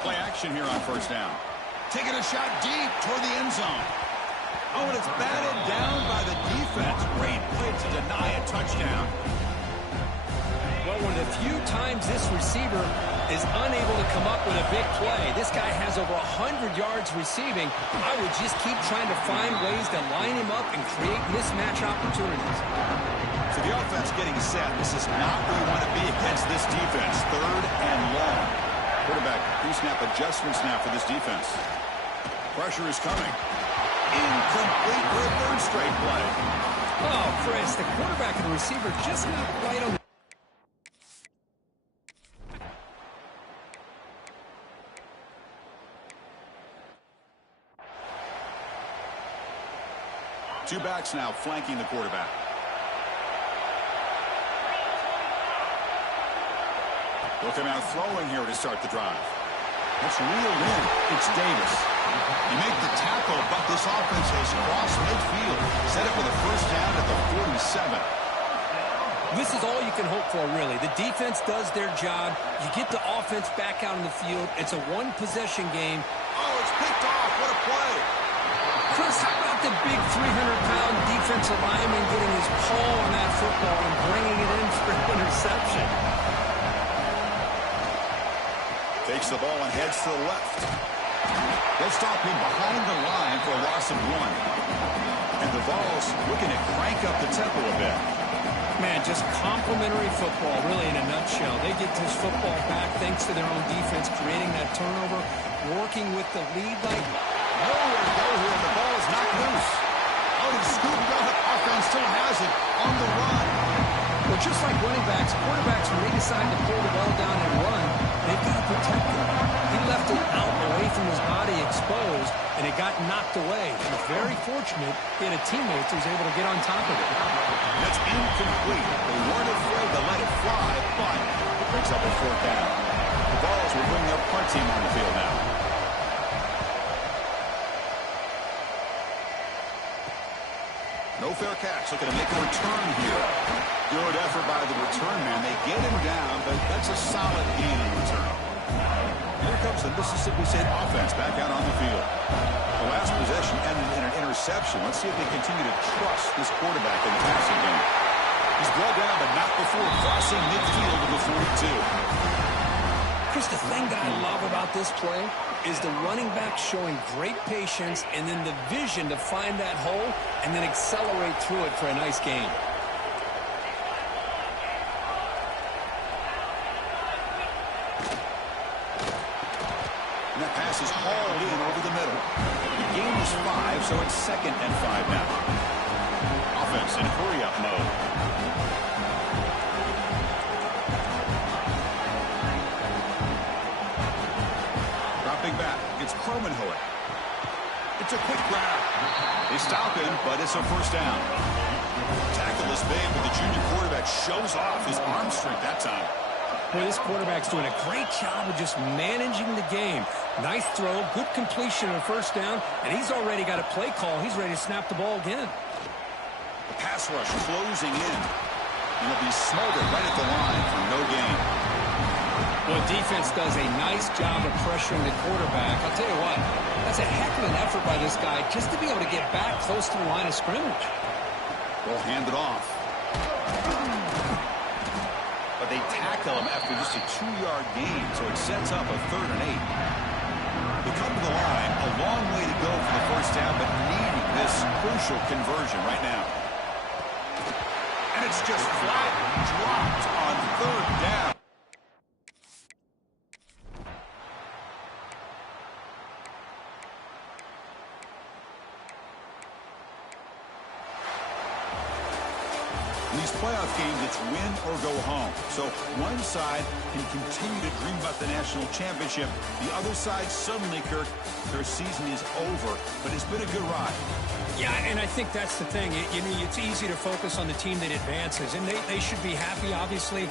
Play action here on first down. Taking a shot deep toward the end zone. Oh, and it's batted down by the defense. Great play to deny a touchdown. Well, one of the few times this receiver is unable to come up with a big play. This guy has over 100 yards receiving. I would just keep trying to find ways to line him up and create mismatch opportunities. So the offense getting set. This is not where you want to be against this defense. Third and long. Quarterback pre-snap adjustment snap for this defense. Pressure is coming. Incomplete for a third straight play. Oh, Chris, the quarterback and the receiver just not right on the... Two backs now flanking the quarterback. They'll come out throwing here to start the drive. That's reeled in. It's Davis. You make the tackle, but this offense has crossed midfield. Set it with a first down at the 47. This is all you can hope for, really. The defense does their job. You get the offense back out in the field. It's a one-possession game. Oh, it's picked off. What a play. Chris, how about the big 300-pound defensive lineman getting his paw on that football and bringing it in for an interception? Takes the ball and heads to the left. They'll stop him behind the line for a loss of 1. And the Vols looking to crank up the tempo a bit. Man, just complimentary football, really, in a nutshell. They get this football back thanks to their own defense, creating that turnover, working with the lead like... Nowhere to go here. The ball is knocked loose. Oh, he scooped up. Offense still has it on the run. Well, just like running backs, quarterbacks, when they decide to pull the ball down and run, they've got to protect it. He left it out away from his body exposed, and it got knocked away. He's very fortunate he had a teammate who was able to get on top of it. That's incomplete. They weren't afraid to let it fly, but it brings up a fourth down. The Balls will bring their punt team on the field now. No fair catch. Looking to make a return here. Good effort by the return man. They get him down, but that's a solid gain in return. Here comes the Mississippi State offense back out on the field. The last possession ended in an interception. Let's see if they continue to trust this quarterback in the passing game. He's brought down, but not before crossing midfield to the 42. Chris, the thing that I love about this play is the running back showing great patience and then the vision to find that hole and then accelerate through it for a nice gain. And that pass is hauled in over the middle. The gain is 5, so it's 2nd and 5 now. Offense in hurry-up mode. Dropping back, it's Cromenhoek. It's a quick grab. They stop him, but it's a first down. Tackle is made, but the junior quarterback shows off his arm strength that time. Boy, this quarterback's doing a great job of just managing the game. Nice throw, good completion on first down, and he's already got a play call. He's ready to snap the ball again. The pass rush closing in. And he'll be smothered right at the line for no gain. Well, defense does a nice job of pressuring the quarterback. I'll tell you what, that's a heck of an effort by this guy just to be able to get back close to the line of scrimmage. Ball handed off. But they tackle him after just a 2-yard gain, so it sets up a 3rd and 8. They come to the line, a long way to go for the first down, but needing this crucial conversion right now. And it's just flat dropped on 3rd down. In these playoff games, it's win or go home. So one side can continue to dream about the national championship. The other side, suddenly, Kirk, their season is over. But it's been a good ride. Yeah, and I think that's the thing. It's easy to focus on the team that advances, and they should be happy, obviously.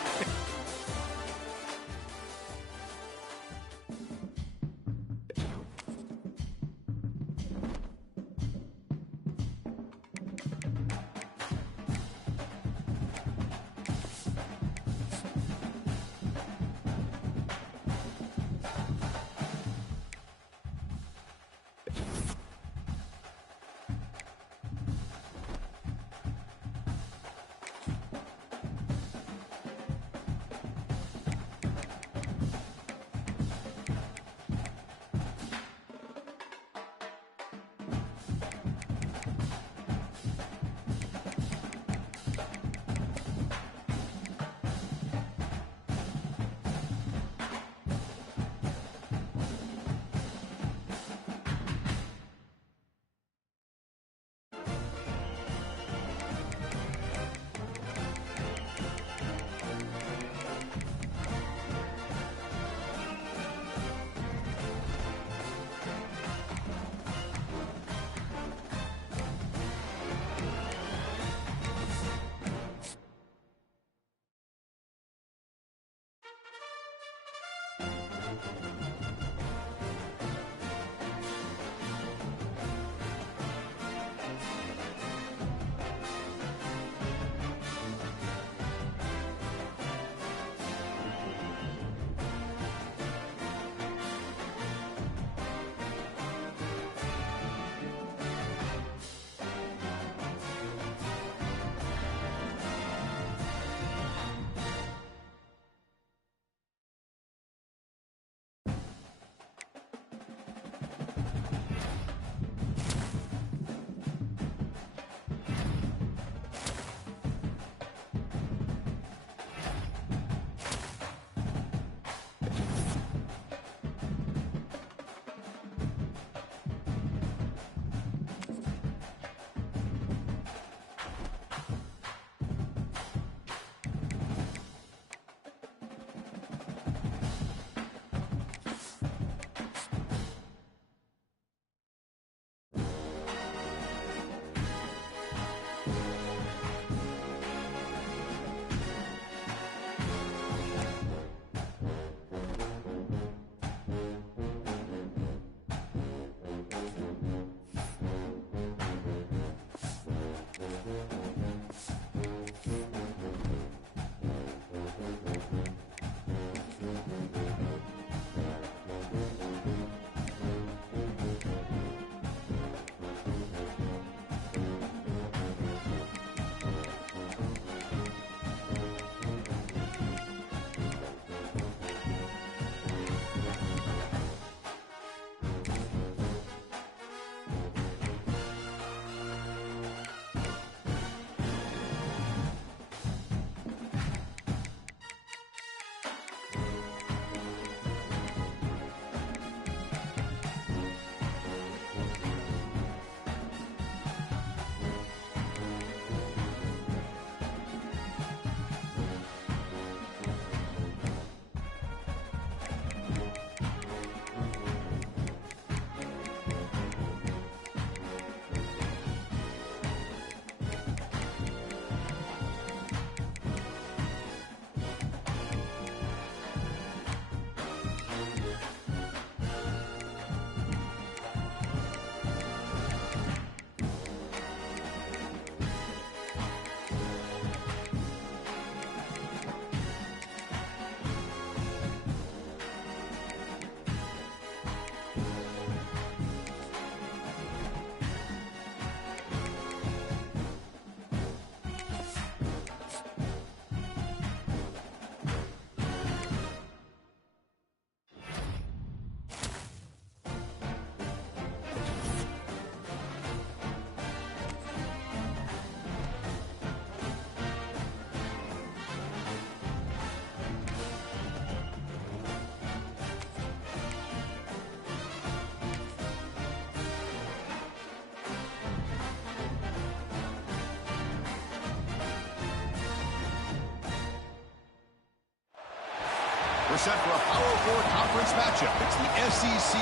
We're set for a Power 4 conference matchup. It's the SEC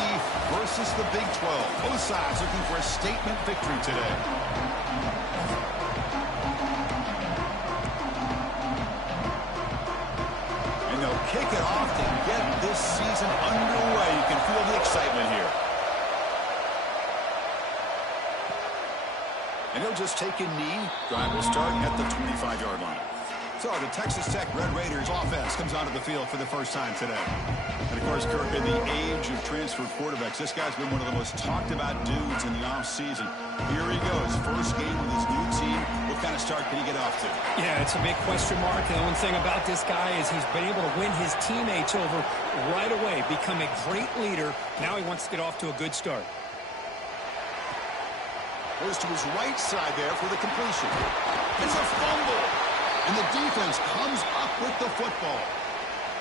versus the Big 12. Both sides looking for a statement victory today. And they'll kick it off to get this season underway. You can feel the excitement here. And he'll just take a knee. Drive will start at the 25-yard line. So the Texas Tech Red Raiders offense comes onto the field for the first time today. And, of course, Kirk, in the age of transferred quarterbacks, this guy's been one of the most talked-about dudes in the offseason. Here he goes. First game with his new team. What kind of start can he get off to? Yeah, it's a big question mark. The one thing about this guy is he's been able to win his teammates over right away, become a great leader. Now he wants to get off to a good start. Goes to his right side there for the completion. It's a fumble. And the defense comes up with the football.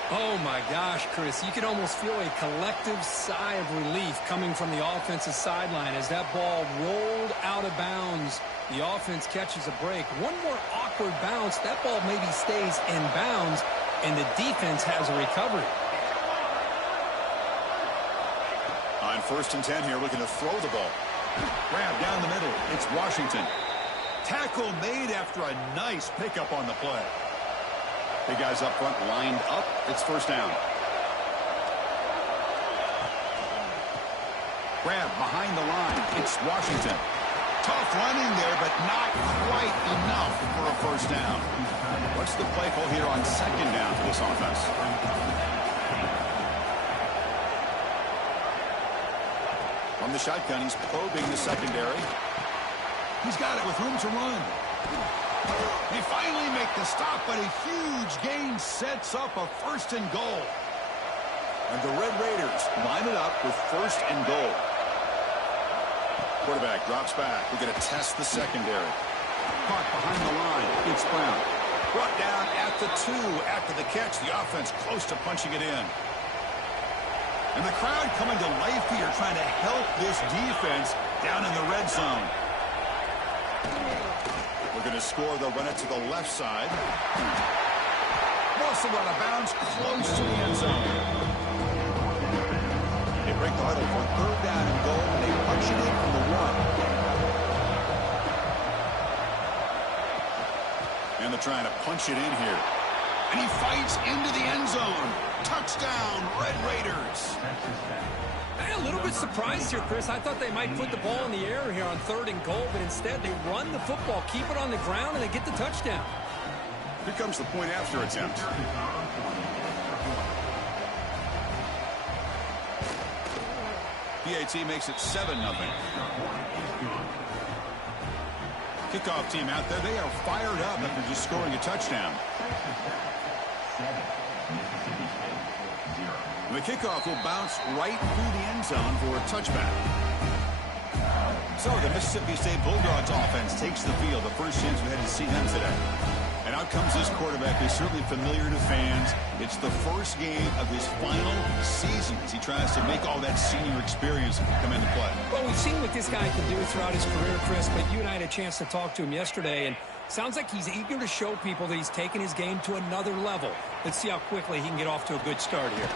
Oh, my gosh, Chris. You can almost feel a collective sigh of relief coming from the offensive sideline as that ball rolled out of bounds. The offense catches a break. One more awkward bounce. That ball maybe stays in bounds, and the defense has a recovery. On 1st and 10 here, looking to throw the ball. Grab down the middle. It's Washington. Tackle made after a nice pickup on the play. The guys up front lined up. It's first down. Grab behind the line. It's Washington. Tough running there, but not quite enough for a first down. What's the play call here on 2nd down for this offense? From the shotgun, he's probing the secondary. He's got it with room to run. They finally make the stop, but a huge gain sets up a 1st and goal. And the Red Raiders line it up with 1st and goal. Quarterback drops back. We're going to test the secondary. Caught behind the line. It's Brown. Brought down at the 2 after the catch. The offense close to punching it in. And the crowd coming to life here, trying to help this defense down in the red zone. We're going to score. They'll run it to the left side. Also out of bounds, close to the end zone. They break the huddle for 3rd down and goal, and they punch it in from the 1. And they're trying to punch it in here. And he fights into the end zone. Touchdown, Red Raiders. I'm a little bit surprised here, Chris. I thought they might put the ball in the air here on 3rd and goal, but instead they run the football, keep it on the ground, and they get the touchdown. Here comes the point after attempt. PAT makes it 7-0. Kickoff team out there. They are fired up after just scoring a touchdown. The kickoff will bounce right through the end zone for a touchback. So the Mississippi State Bulldogs offense takes the field. The first chance we had to see them today. And out comes this quarterback who's certainly familiar to fans. It's the first game of his final season as he tries to make all that senior experience come into play. Well, we've seen what this guy can do throughout his career, Chris, but you and I had a chance to talk to him yesterday, and sounds like he's eager to show people that he's taken his game to another level. Let's see how quickly he can get off to a good start here.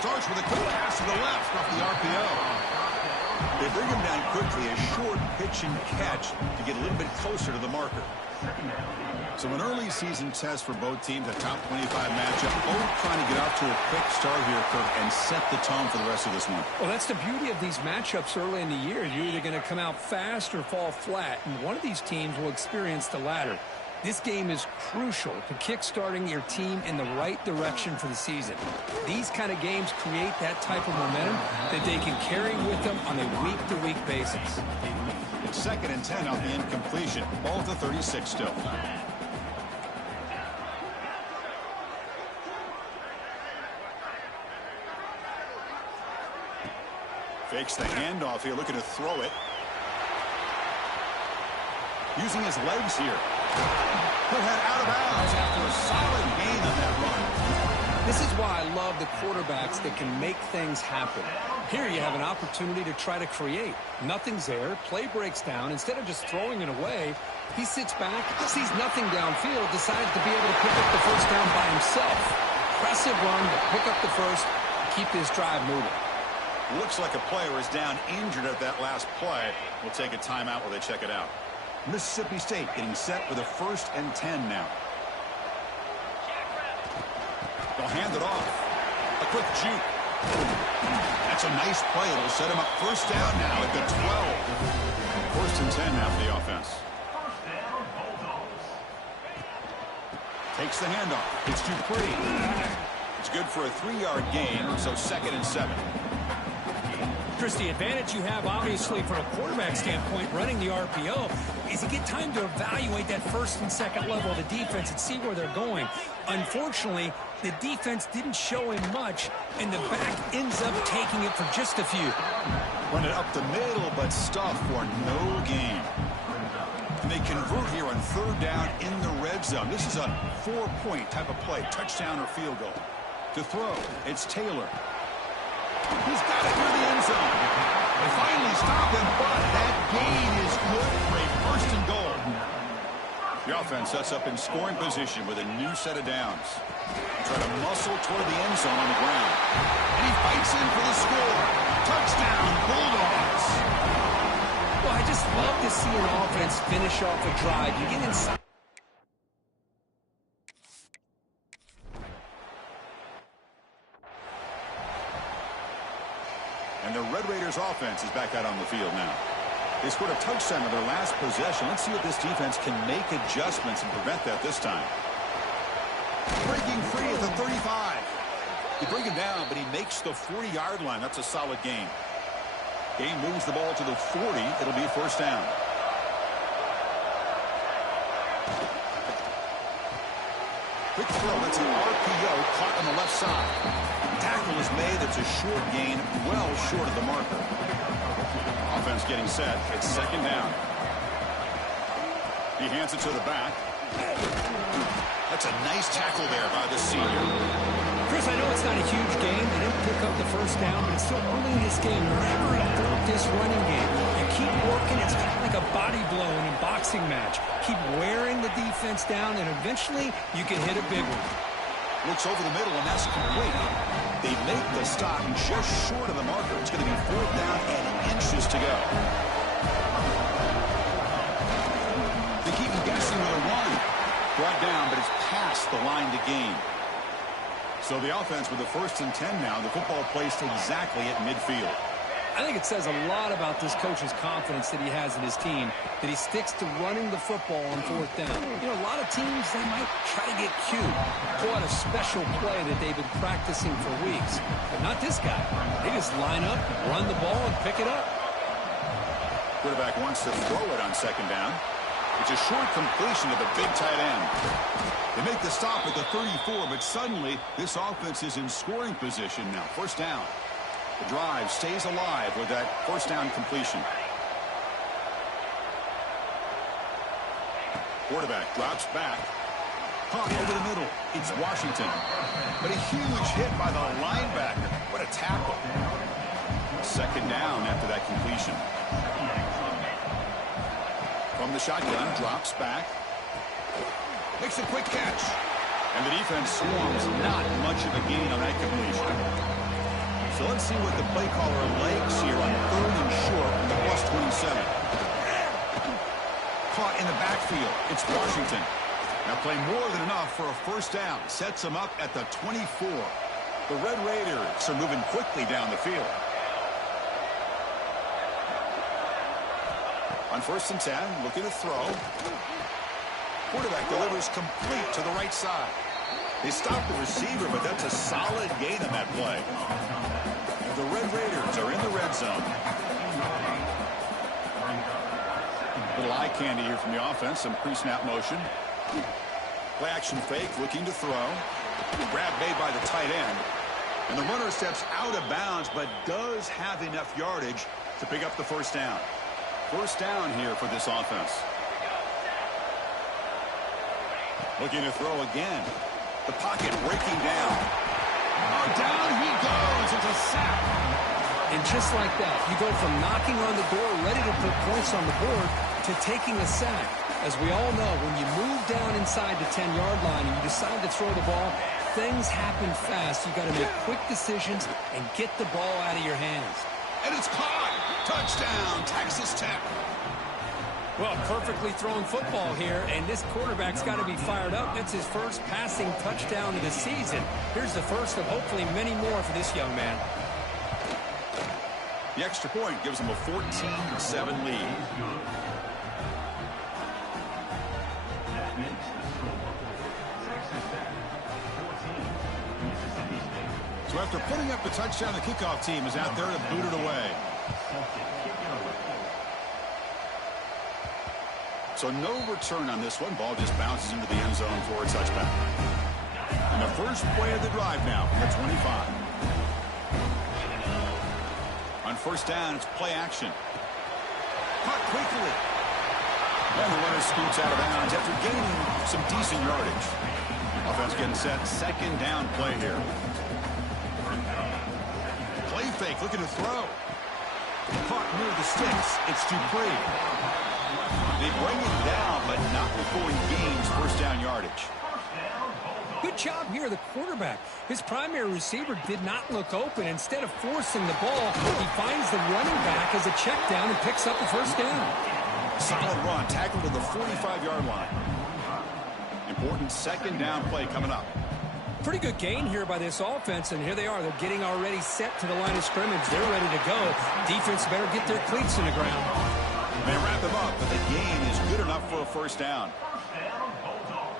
Starts with a quick pass to the left off the RPO. They bring him down quickly, a short pitch and catch to get a little bit closer to the marker. So an early season test for both teams, a top 25 matchup, both trying to get off to a quick start here, Kirk, and set the tone for the rest of this one. Well, that's the beauty of these matchups early in the year. You're either going to come out fast or fall flat, and one of these teams will experience the latter. This game is crucial to kick-starting your team in the right direction for the season. These kind of games create that type of momentum that they can carry with them on a week-to-week basis. It's 2nd and 10 on the incompletion. Ball at the 36 still. Fakes the handoff here, looking to throw it. Using his legs here. He'll head out of bounds after a solid gain on that run. This is why I love the quarterbacks that can make things happen. Here you have an opportunity to try to create. Nothing's there. Play breaks down. Instead of just throwing it away, he sits back, sees nothing downfield, decides to be able to pick up the first down by himself. Impressive run to pick up the first and keep this drive moving. Looks like a player is down injured at that last play. We'll take a timeout while they check it out. Mississippi State getting set with a 1st and 10 now. They'll hand it off. A quick juke. That's a nice play. It'll set him up 1st down now at the 12. 1st and 10 now for the offense. Takes the handoff. It's Dupree. It's good for a 3-yard gain, so 2nd and 7. Chris, the advantage you have, obviously, from a quarterback standpoint, running the RPO, is you get time to evaluate that 1st and 2nd level of the defense and see where they're going. Unfortunately, the defense didn't show him much, and the back ends up taking it for just a few. Run it up the middle, but stuff for no gain. And they convert here on 3rd down in the red zone. This is a 4-point type of play, touchdown or field goal. To throw, it's Taylor. He's got it near the end zone. They finally stop him, but that gain is good for a 1st and goal. The offense sets up in scoring position with a new set of downs. Try to muscle toward the end zone on the ground. And he fights in for the score. Touchdown, Bulldogs. Well, I just love to see an offense finish off a drive. You get inside. And the Red Raiders offense is back out on the field now. They scored a touchdown in their last possession. Let's see if this defense can make adjustments and prevent that this time. Breaking free at the 35. They bring him down, but he makes the 40-yard line. That's a solid gain. Game moves the ball to the 40. It'll be 1st down. Quick throw. That's an RPO caught on the left side. Tackle is made. That's a short gain, well short of the marker. Offense getting set. It's 2nd down. He hands it to the back. That's a nice tackle there by the senior. Chris, I know it's not a huge game. They didn't pick up the 1st down, but it's still early in this game. Never abort this running game. You keep working. It's kind of like a body blow in a boxing match. Keep wearing the defense down, and eventually you can hit a big one. Looks over the middle, and that's complete. They make the stop just short of the marker. It's going to be 4th down and inches to go. They keep him guessing with a run. Brought down, but it's past the line to gain. So the offense with the 1st and 10 now. The football placed exactly at midfield. I think it says a lot about this coach's confidence that he has in his team, that he sticks to running the football on 4th down. You know, a lot of teams, they might try to get cute, pull out a special play that they've been practicing for weeks. But not this guy. They just line up, run the ball, and pick it up. Quarterback wants to throw it on 2nd down. It's a short completion to the big tight end. They make the stop at the 34, but suddenly this offense is in scoring position now. 1st down. The drive stays alive with that 1st down completion. Quarterback drops back. Caught over the middle. It's Washington. But a huge hit by the linebacker. What a tackle. 2nd down after that completion. From the shotgun, drops back. Makes a quick catch. And the defense swarms. Not much of a gain on that completion. So let's see what the play caller likes here on 3rd and short on the +27. Caught in the backfield. It's Washington. Now play more than enough for a 1st down. Sets them up at the 24. The Red Raiders are moving quickly down the field. On 1st and 10, looking to throw. Quarterback delivers complete to the right side. They stop the receiver, but that's a solid gain on that play. The Red Raiders are in the red zone. Little eye candy here from the offense. Some pre-snap motion. Play action fake, looking to throw. Grab made by the tight end. And the runner steps out of bounds, but does have enough yardage to pick up the 1st down. 1st down here for this offense. Looking to throw again. The pocket breaking down. Oh, down he goes. It's a sack. And just like that, you go from knocking on the door, ready to put points on the board, to taking a sack. As we all know, when you move down inside the 10-yard line and you decide to throw the ball, things happen fast, you got to make quick decisions and get the ball out of your hands. And it's caught. Touchdown, Texas Tech. Well, perfectly thrown football here, and this quarterback's got to be fired up. That's his first passing touchdown of the season. Here's the first of hopefully many more for this young man. The extra point gives them a 14-7 lead. That makes the score. Texas Tech 14, Mississippi State. So after putting up the touchdown, the kickoff team is out there to boot it away. So no return on this one. Ball just bounces into the end zone for a touchback. And the first play of the drive now from the 25. On first down, it's play action. Caught quickly. And the runner scoots out of bounds after gaining some decent yardage. Offense getting set. Second down play here. Play fake, looking to throw. Caught near the sticks. It's Dupree. They bring him down, but not before he gains first down yardage. Good job here, the quarterback. His primary receiver did not look open. Instead of forcing the ball, he finds the running back as a check down and picks up the first down. Solid run, tackled to the 45-yard line. Important second down play coming up. Pretty good gain here by this offense, and here they are. They're getting already set to the line of scrimmage. They're ready to go. Defense better get their cleats in the ground. They wrap him up, but the gain is good enough for a first down.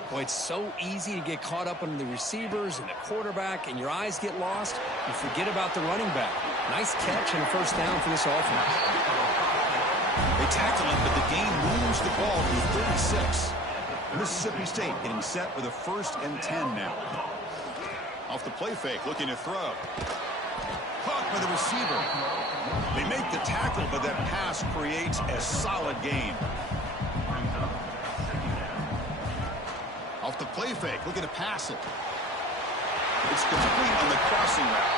Boy, it's so easy to get caught up on the receivers and the quarterback, and your eyes get lost. You forget about the running back. Nice catch and a first down for this offense. They tackle him, but the gain moves the ball to the 36. Mississippi State getting set with a 1st and 10 now. Off the play fake, looking to throw. Caught by the receiver. They make the tackle, but that pass creates a solid gain. Off the play fake, looking to pass it. It's complete on the crossing route.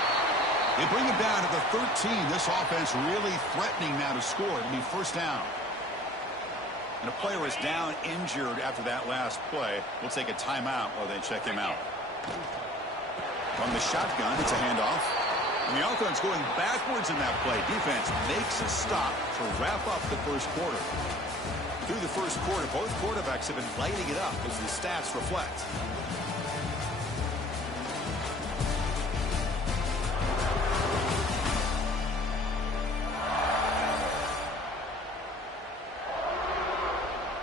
They bring it down to the 13. This offense really threatening now to score. It'll be first down. And a player is down injured after that last play. We'll take a timeout while they check him out. From the shotgun, it's a handoff. And the offense going backwards in that play. Defense makes a stop to wrap up the first quarter. Through the first quarter, both quarterbacks have been lighting it up as the stats reflect.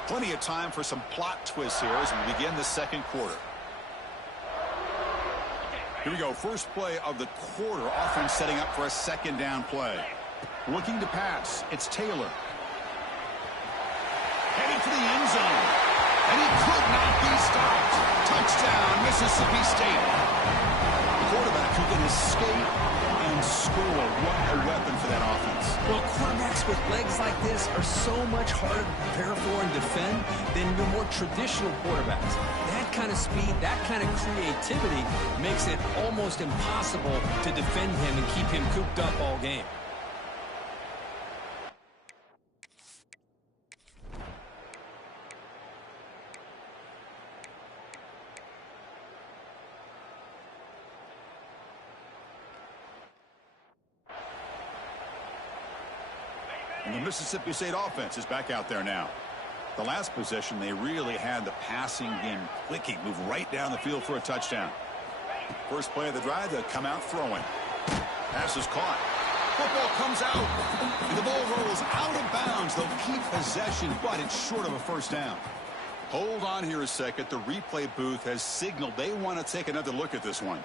Plenty of time for some plot twists here as we begin the second quarter. Here we go. First play of the quarter. Offense setting up for a second down play. Looking to pass. It's Taylor. Heading for the end zone. And he could not be stopped. Touchdown, Mississippi State. The quarterback who can escape and score. What a weapon for that offense. Well, quarterbacks with legs like this are so much harder to prepare for and defend than your more traditional quarterbacks. That kind of speed, that kind of creativity makes it almost impossible to defend him and keep him cooped up all game. And the Mississippi State offense is back out there now. The last possession, they really had the passing game clicking. Move right down the field for a touchdown. First play of the drive, they'll come out throwing. Pass is caught. Football comes out. And the ball rolls out of bounds. They'll keep possession, but it's short of a first down. Hold on here a second. The replay booth has signaled they want to take another look at this one.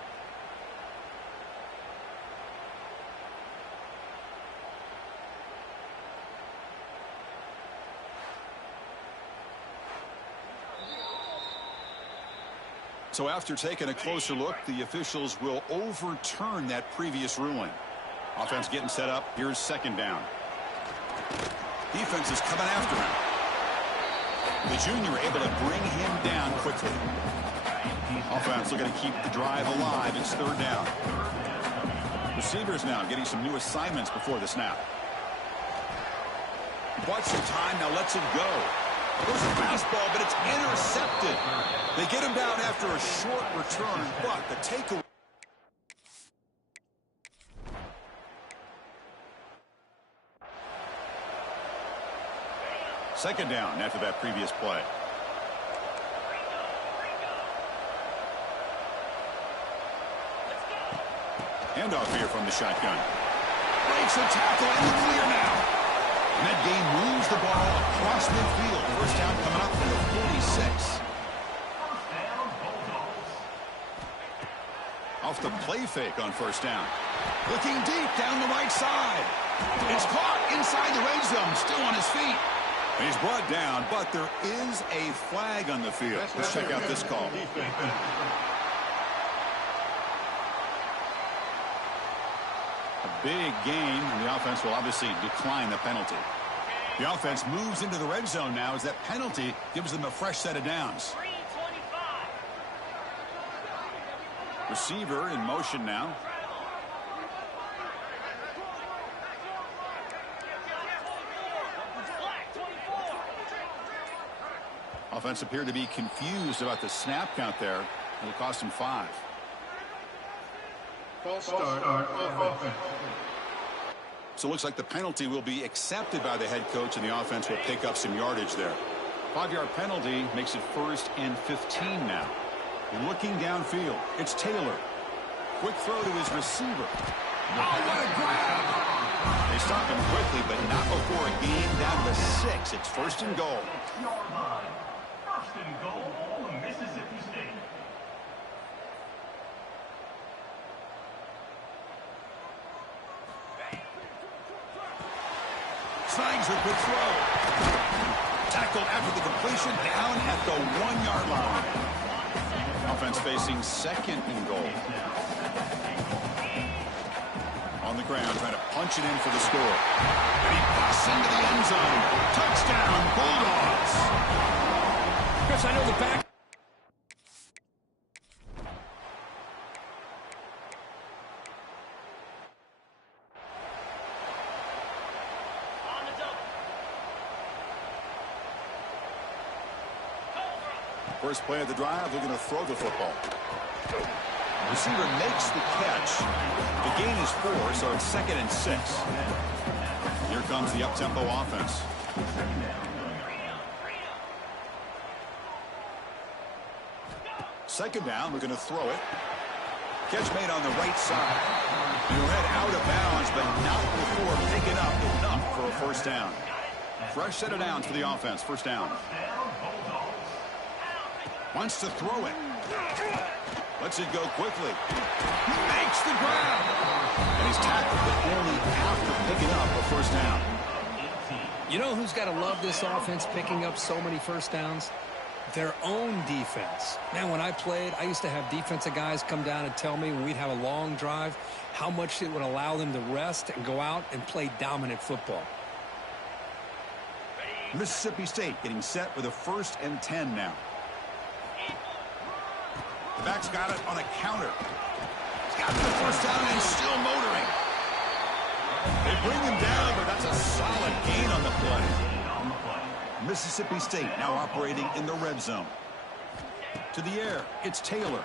So after taking a closer look, the officials will overturn that previous ruling. Offense getting set up. Here's second down. Defense is coming after him. The junior able to bring him down quickly. Offense looking to keep the drive alive. It's third down. Receivers now getting some new assignments before the snap. Bought some time, now lets it go. There's a fastball, but it's intercepted. They get him down after a short return, but the takeaway. Second down after that previous play. Handoff here from the shotgun. Breaks a tackle in the clear now. And that game moves the ball across midfield. First down coming up from the 46. Off the play fake on first down. Looking deep down the right side. It's caught inside the red zone. Still on his feet. And he's brought down, but there is a flag on the field. Let's check out this call. A big game, and the offense will obviously decline the penalty. The offense moves into the red zone now as that penalty gives them a fresh set of downs. Receiver in motion now. Offense appeared to be confused about the snap count there. It'll cost him 5. False start offense. So it looks like the penalty will be accepted by the head coach, and the offense will pick up some yardage there. 5-yard penalty makes it 1st and 15 now. Looking downfield, it's Taylor. Quick throw to his receiver. Oh, what a grab! They stop him quickly, but not before a gain down to 6. It's 1st and goal. First and goal, Mississippi State. Snags a quick throw. Tackled after the completion, down at the 1-yard line. Offense facing 2nd and goal. On the ground, trying to punch it in for the score. And he busts into the end zone. Touchdown, Bulldogs. Chris, I know the back. First play of the drive, they're going to throw the football. Receiver makes the catch. The gain is 4, so it's 2nd and 6. Here comes the up-tempo offense. Second down, we're going to throw it. Catch made on the right side. He'll head out of bounds, but not before picking up enough for a first down. Fresh set of downs for the offense. First down. Wants to throw it. Lets it go quickly. He makes the grab. And he's tackled, but only after picking up a first down. You know who's got to love this offense picking up so many first downs? Their own defense. Man, when I played, I used to have defensive guys come down and tell me when we'd have a long drive how much it would allow them to rest and go out and play dominant football. Mississippi State getting set with a 1st and 10 now. The back's got it on a counter. He's got the first down and still motoring. They bring him down, but that's a solid gain on the play. Mississippi State now operating in the red zone. To the air, it's Taylor.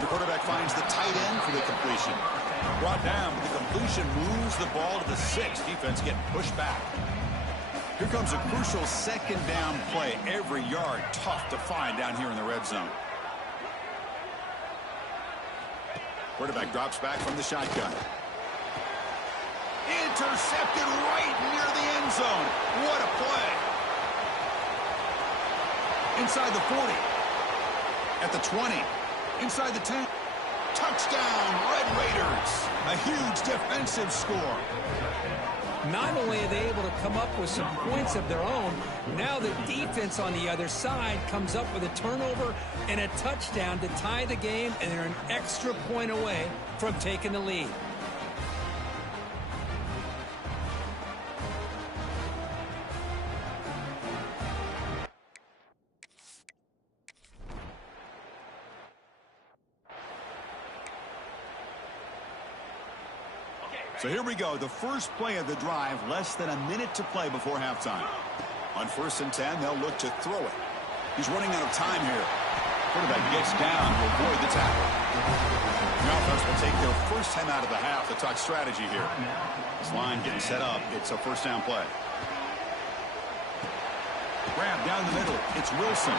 The quarterback finds the tight end for the completion. Brought down, but the completion moves the ball to the 6. Defense getting pushed back. Here comes a crucial 2nd down play. Every yard tough to find down here in the red zone. Quarterback drops back from the shotgun. Intercepted right near the end zone. What a play. Inside the 40. At the 20. Inside the 10. Touchdown, Red Raiders. A huge defensive score. Not only are they able to come up with some points of their own, now the defense on the other side comes up with a turnover and a touchdown to tie the game, and they're an extra point away from taking the lead. So here we go, the first play of the drive, less than a minute to play before halftime. On 1st and 10, they'll look to throw it. He's running out of time here. Quarterback gets down to avoid the tackle. The offense will take their first time out of the half to talk strategy here. This line getting set up. It's a first down play. Grab down the middle. It's Wilson.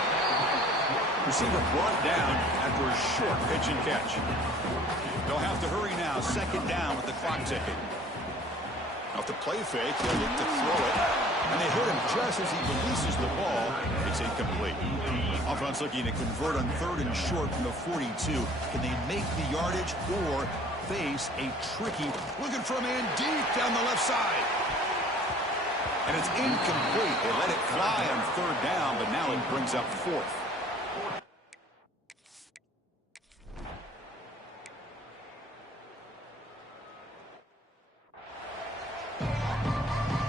Receiver brought down after a short pitch and catch. They'll have to hurry now. 2nd down with the clock ticking. Off the play fake, they'll look to throw it. And they hit him just as he releases the ball. It's incomplete. Offense looking to convert on 3rd and short from the 42. Can they make the yardage or face a tricky, looking for a man deep down the left side? And it's incomplete. They let it fly on 3rd down, but now it brings up 4th.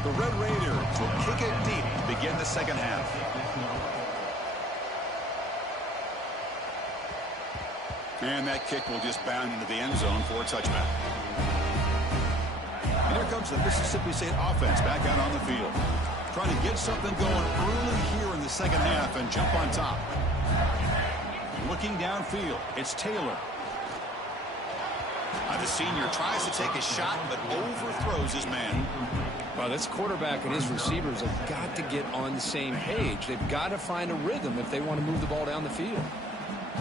The Red Raiders will kick it deep to begin the second half. And that kick will just bound into the end zone for a touchback. And here comes the Mississippi State offense back out on the field. Trying to get something going early here in the second half and jump on top. Looking downfield, it's Taylor. The senior tries to take a shot, but overthrows his man. Well, this quarterback and his receivers have got to get on the same page. They've got to find a rhythm if they want to move the ball down the field.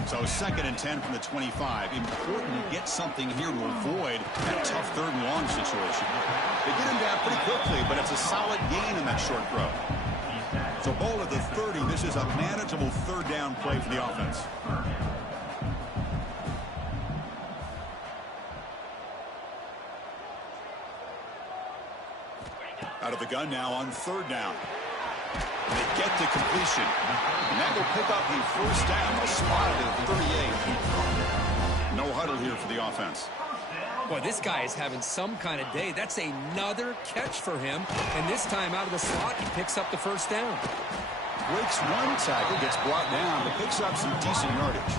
So 2nd and 10 from the 25. Important to get something here to avoid that tough 3rd and long situation. They get him down pretty quickly, but it's a solid gain in that short throw. So ball at the 30. This is a manageable 3rd down play for the offense. Out of the gun now on 3rd down. And they get to completion. And that will pick up the first down. Spotted at the 38. No huddle here for the offense. Boy, this guy is having some kind of day. That's another catch for him. And this time out of the slot, he picks up the first down. Breaks one tackle, gets brought down, but picks up some decent yardage.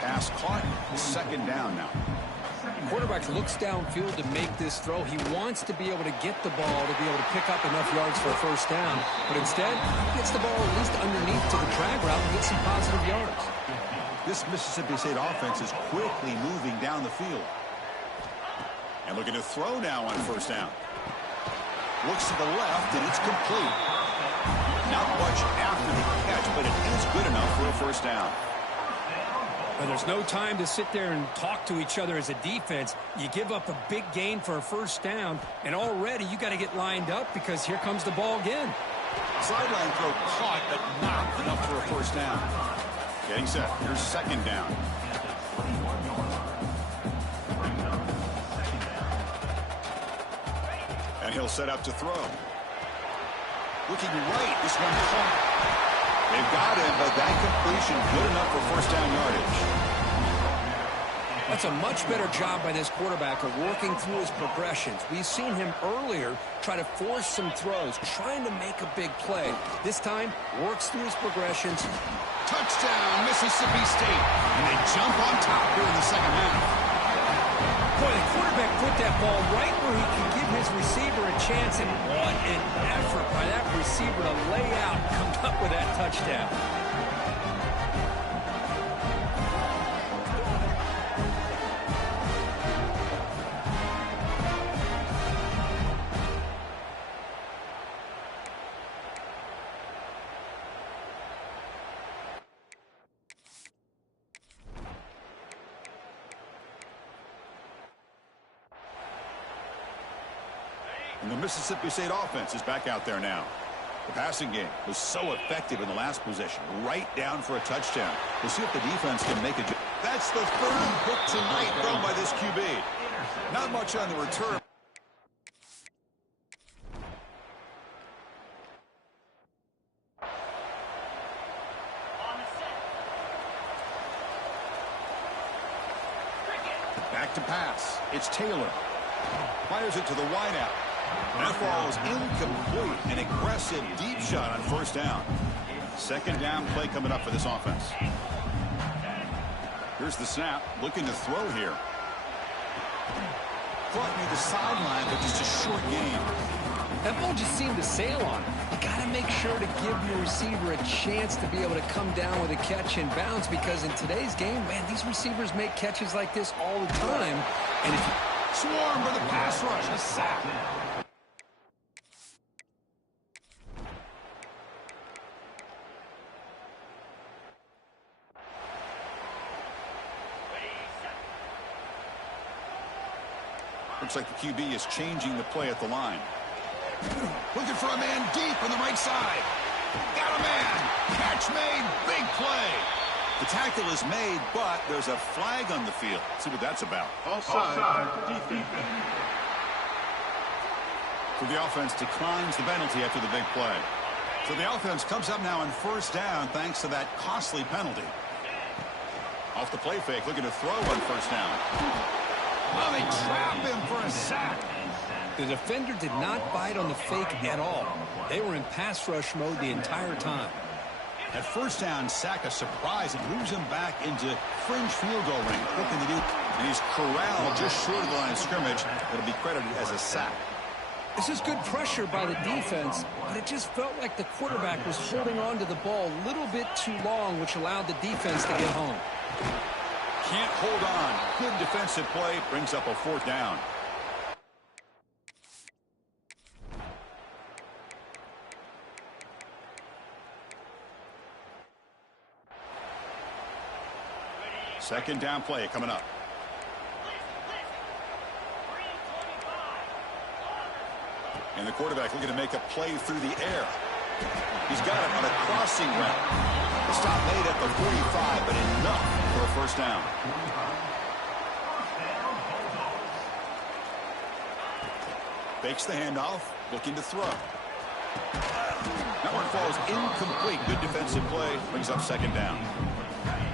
Pass caught. 2nd down now. Quarterback looks downfield to make this throw. He wants to be able to get the ball to be able to pick up enough yards for a first down. But instead, he gets the ball at least underneath to the drag route and gets some positive yards. This Mississippi State offense is quickly moving down the field. And looking to throw now on 1st down. Looks to the left, and it's complete. Not much after the catch, but it is good enough for a first down. Well, there's no time to sit there and talk to each other as a defense. You give up a big gain for a first down, and already you got to get lined up because here comes the ball again. Sideline throw caught, but not enough for a first down. Getting set. Here's 2nd down. And he'll set up to throw. Looking right. This one caught. They've got him, but that completion good enough for first down yardage. That's a much better job by this quarterback of working through his progressions. We've seen him earlier try to force some throws, trying to make a big play. This time, works through his progressions. Touchdown, Mississippi State. And they jump on top here in the second half. Boy, the quarterback put that ball right where he can give his receiver a chance, and what an effort by that receiver to lay out and come up with that touchdown. And the Mississippi State offense is back out there now. The passing game was so effective in the last possession, right down for a touchdown. We'll see if the defense can make it. That's the 3rd pick tonight thrown by this QB. Not much on the return. Back to pass. It's Taylor. Fires it to the wideout. That ball is incomplete. An aggressive deep shot on first down. 2nd down play coming up for this offense. Here's the snap. Looking to throw here. Caught near the sideline, but just a short gain. That ball just seemed to sail on him. You got to make sure to give your receiver a chance to be able to come down with a catch and bounce, because in today's game, man, these receivers make catches like this all the time. And if you Swarm for the pass rush. A sack. Looks like the QB is changing the play at the line. Looking for a man deep on the right side. Got a man. Catch made. Big play. The tackle is made, but there's a flag on the field. Let's see what that's about. Offside. Defense. So the offense declines the penalty after the big play. So the offense comes up now on first down thanks to that costly penalty. Off the play fake, looking to throw on first down. Oh, they trap him for a sack. The defender did not bite on the fake at all. They were in pass rush mode the entire time. At first down, sack a surprise and moves him back into fringe field goal range. Looking to do, and he's corralled just short of the line of scrimmage. It'll be credited as a sack. This is good pressure by the defense, but it just felt like the quarterback was holding on to the ball a little bit too long, which allowed the defense to get home. Can't hold on. Good defensive play. Brings up a fourth down. Second down play coming up. And the quarterback looking to make a play through the air. He's got it on a crossing route. The stop made at the 45, but enough for a first down. Fakes the handoff, looking to throw. That one falls incomplete. Good defensive play, brings up second down.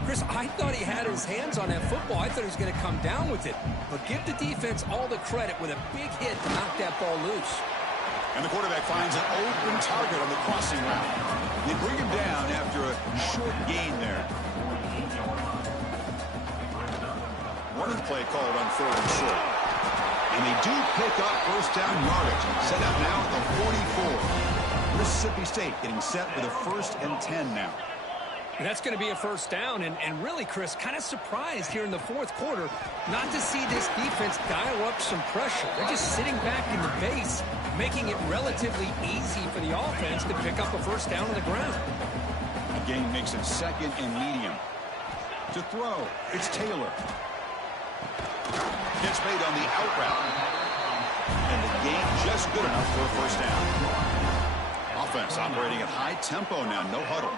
Chris, I thought he had his hands on that football. I thought he was going to come down with it. But give the defense all the credit with a big hit to knock that ball loose. And the quarterback finds an open target on the crossing route. They bring him down after a short gain there. Running play called on third and short. And they do pick up first down yardage. Set up now at the 44. Mississippi State getting set with a 1st and 10 now. And that's going to be a first down. And really, Chris, kind of surprised here in the fourth quarter not to see this defense dial up some pressure. They're just sitting back in the base, making it relatively easy for the offense to pick up a first down on the ground. The game makes it 2nd and medium. To throw, it's Taylor. Gets made on the out route. And the game just good enough for a first down. Offense operating at high tempo now, no huddle.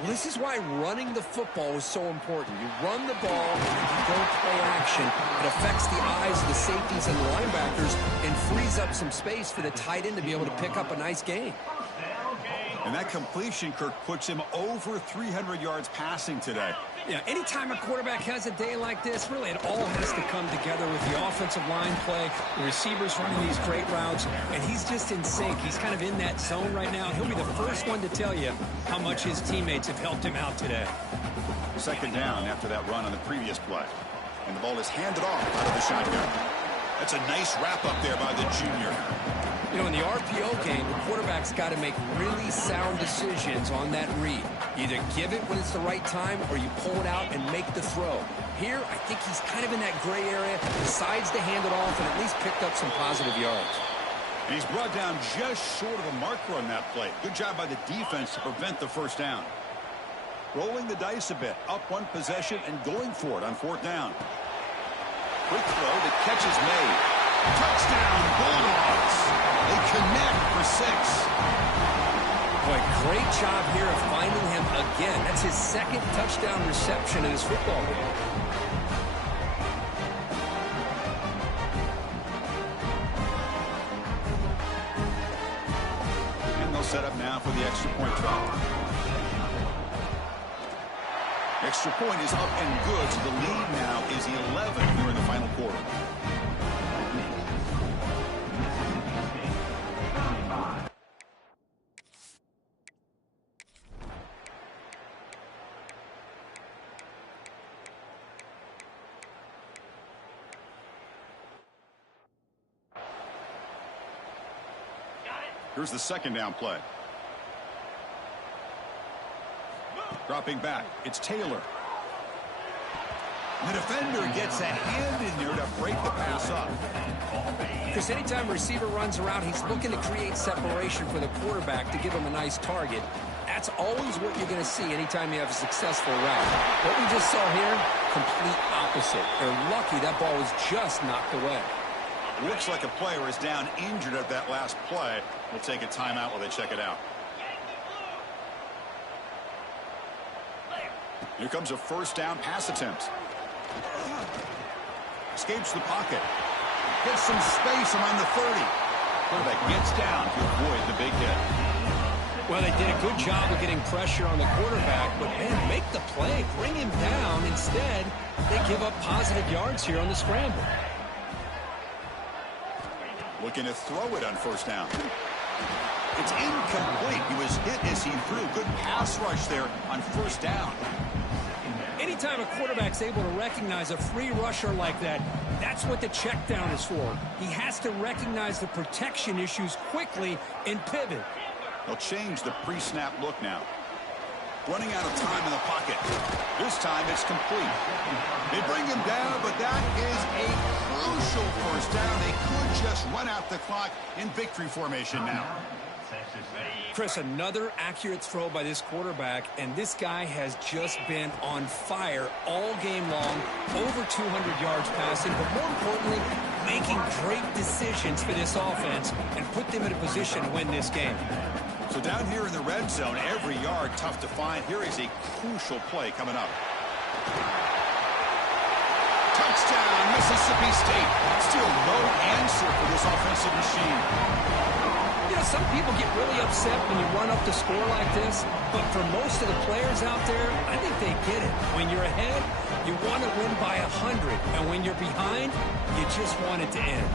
Well, this is why running the football is so important. You run the ball, and you don't play action. It affects the eyes of the safeties and the linebackers and frees up some space for the tight end to be able to pick up a nice gain. And that completion, Kirk, puts him over 300 yards passing today. Yeah, anytime a quarterback has a day like this, really it all has to come together with the offensive line play, the receivers running these great routes, and he's just in sync. He's kind of in that zone right now. He'll be the first one to tell you how much his teammates have helped him out today. Second down after that run on the previous play. And the ball is handed off out of the shotgun. That's a nice wrap up there by the junior. You know, in the RPO game, the quarterback's got to make really sound decisions on that read. Either give it when it's the right time or you pull it out and make the throw. Here, I think he's kind of in that gray area, decides to hand it off and at least picked up some positive yards. And he's brought down just short of a marker on that play. Good job by the defense to prevent the first down. Rolling the dice a bit, up one possession and going for it on fourth down. Quick throw, the catch is made. Touchdown, Bulldogs. They connect for 6. Boy, great job here of finding him again. That's his 2nd touchdown reception in his football game. And they'll set up now for the extra point try. Extra point is up and good, so the lead now is 11 here in the final quarter. Here's the second down play. Dropping back, it's Taylor. The defender gets a hand in there to break the pass up. Because anytime a receiver runs around, he's looking to create separation for the quarterback to give him a nice target. That's always what you're going to see anytime you have a successful route. What we just saw here, complete opposite. They're lucky that ball was just knocked away. Looks like a player is down injured at that last play. We'll take a timeout while they check it out. Here comes a first down pass attempt. Escapes the pocket. Gets some space around the 30. Quarterback gets down to avoid the big hit. Well, they did a good job of getting pressure on the quarterback, but, man, make the play. Bring him down. Instead, they give up positive yards here on the scramble. Looking to throw it on first down. It's incomplete. He was hit as he threw. Good pass rush there on first down. Anytime a quarterback's able to recognize a free rusher like that, that's what the check down is for. He has to recognize the protection issues quickly and pivot. They'll change the pre-snap look now. Running out of time in the pocket. This time it's complete. They bring him down, but that is a crucial first down. They could just run out the clock in victory formation now. Chris, another accurate throw by this quarterback, and this guy has just been on fire all game long, over 200 yards passing, but more importantly, making great decisions for this offense and put them in a position to win this game. So down here in the red zone, every yard tough to find. Here is a crucial play coming up. Touchdown, Mississippi State. Still no answer for this offensive machine. You know, some people get really upset when you run up the score like this, but for most of the players out there, I think they get it. When you're ahead, you want to win by 100, and when you're behind, you just want it to end.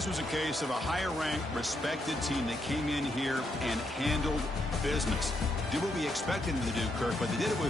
This was a case of a higher-ranked, respected team that came in here and handled business. Did what we expected them to do, Kirk, but they did it with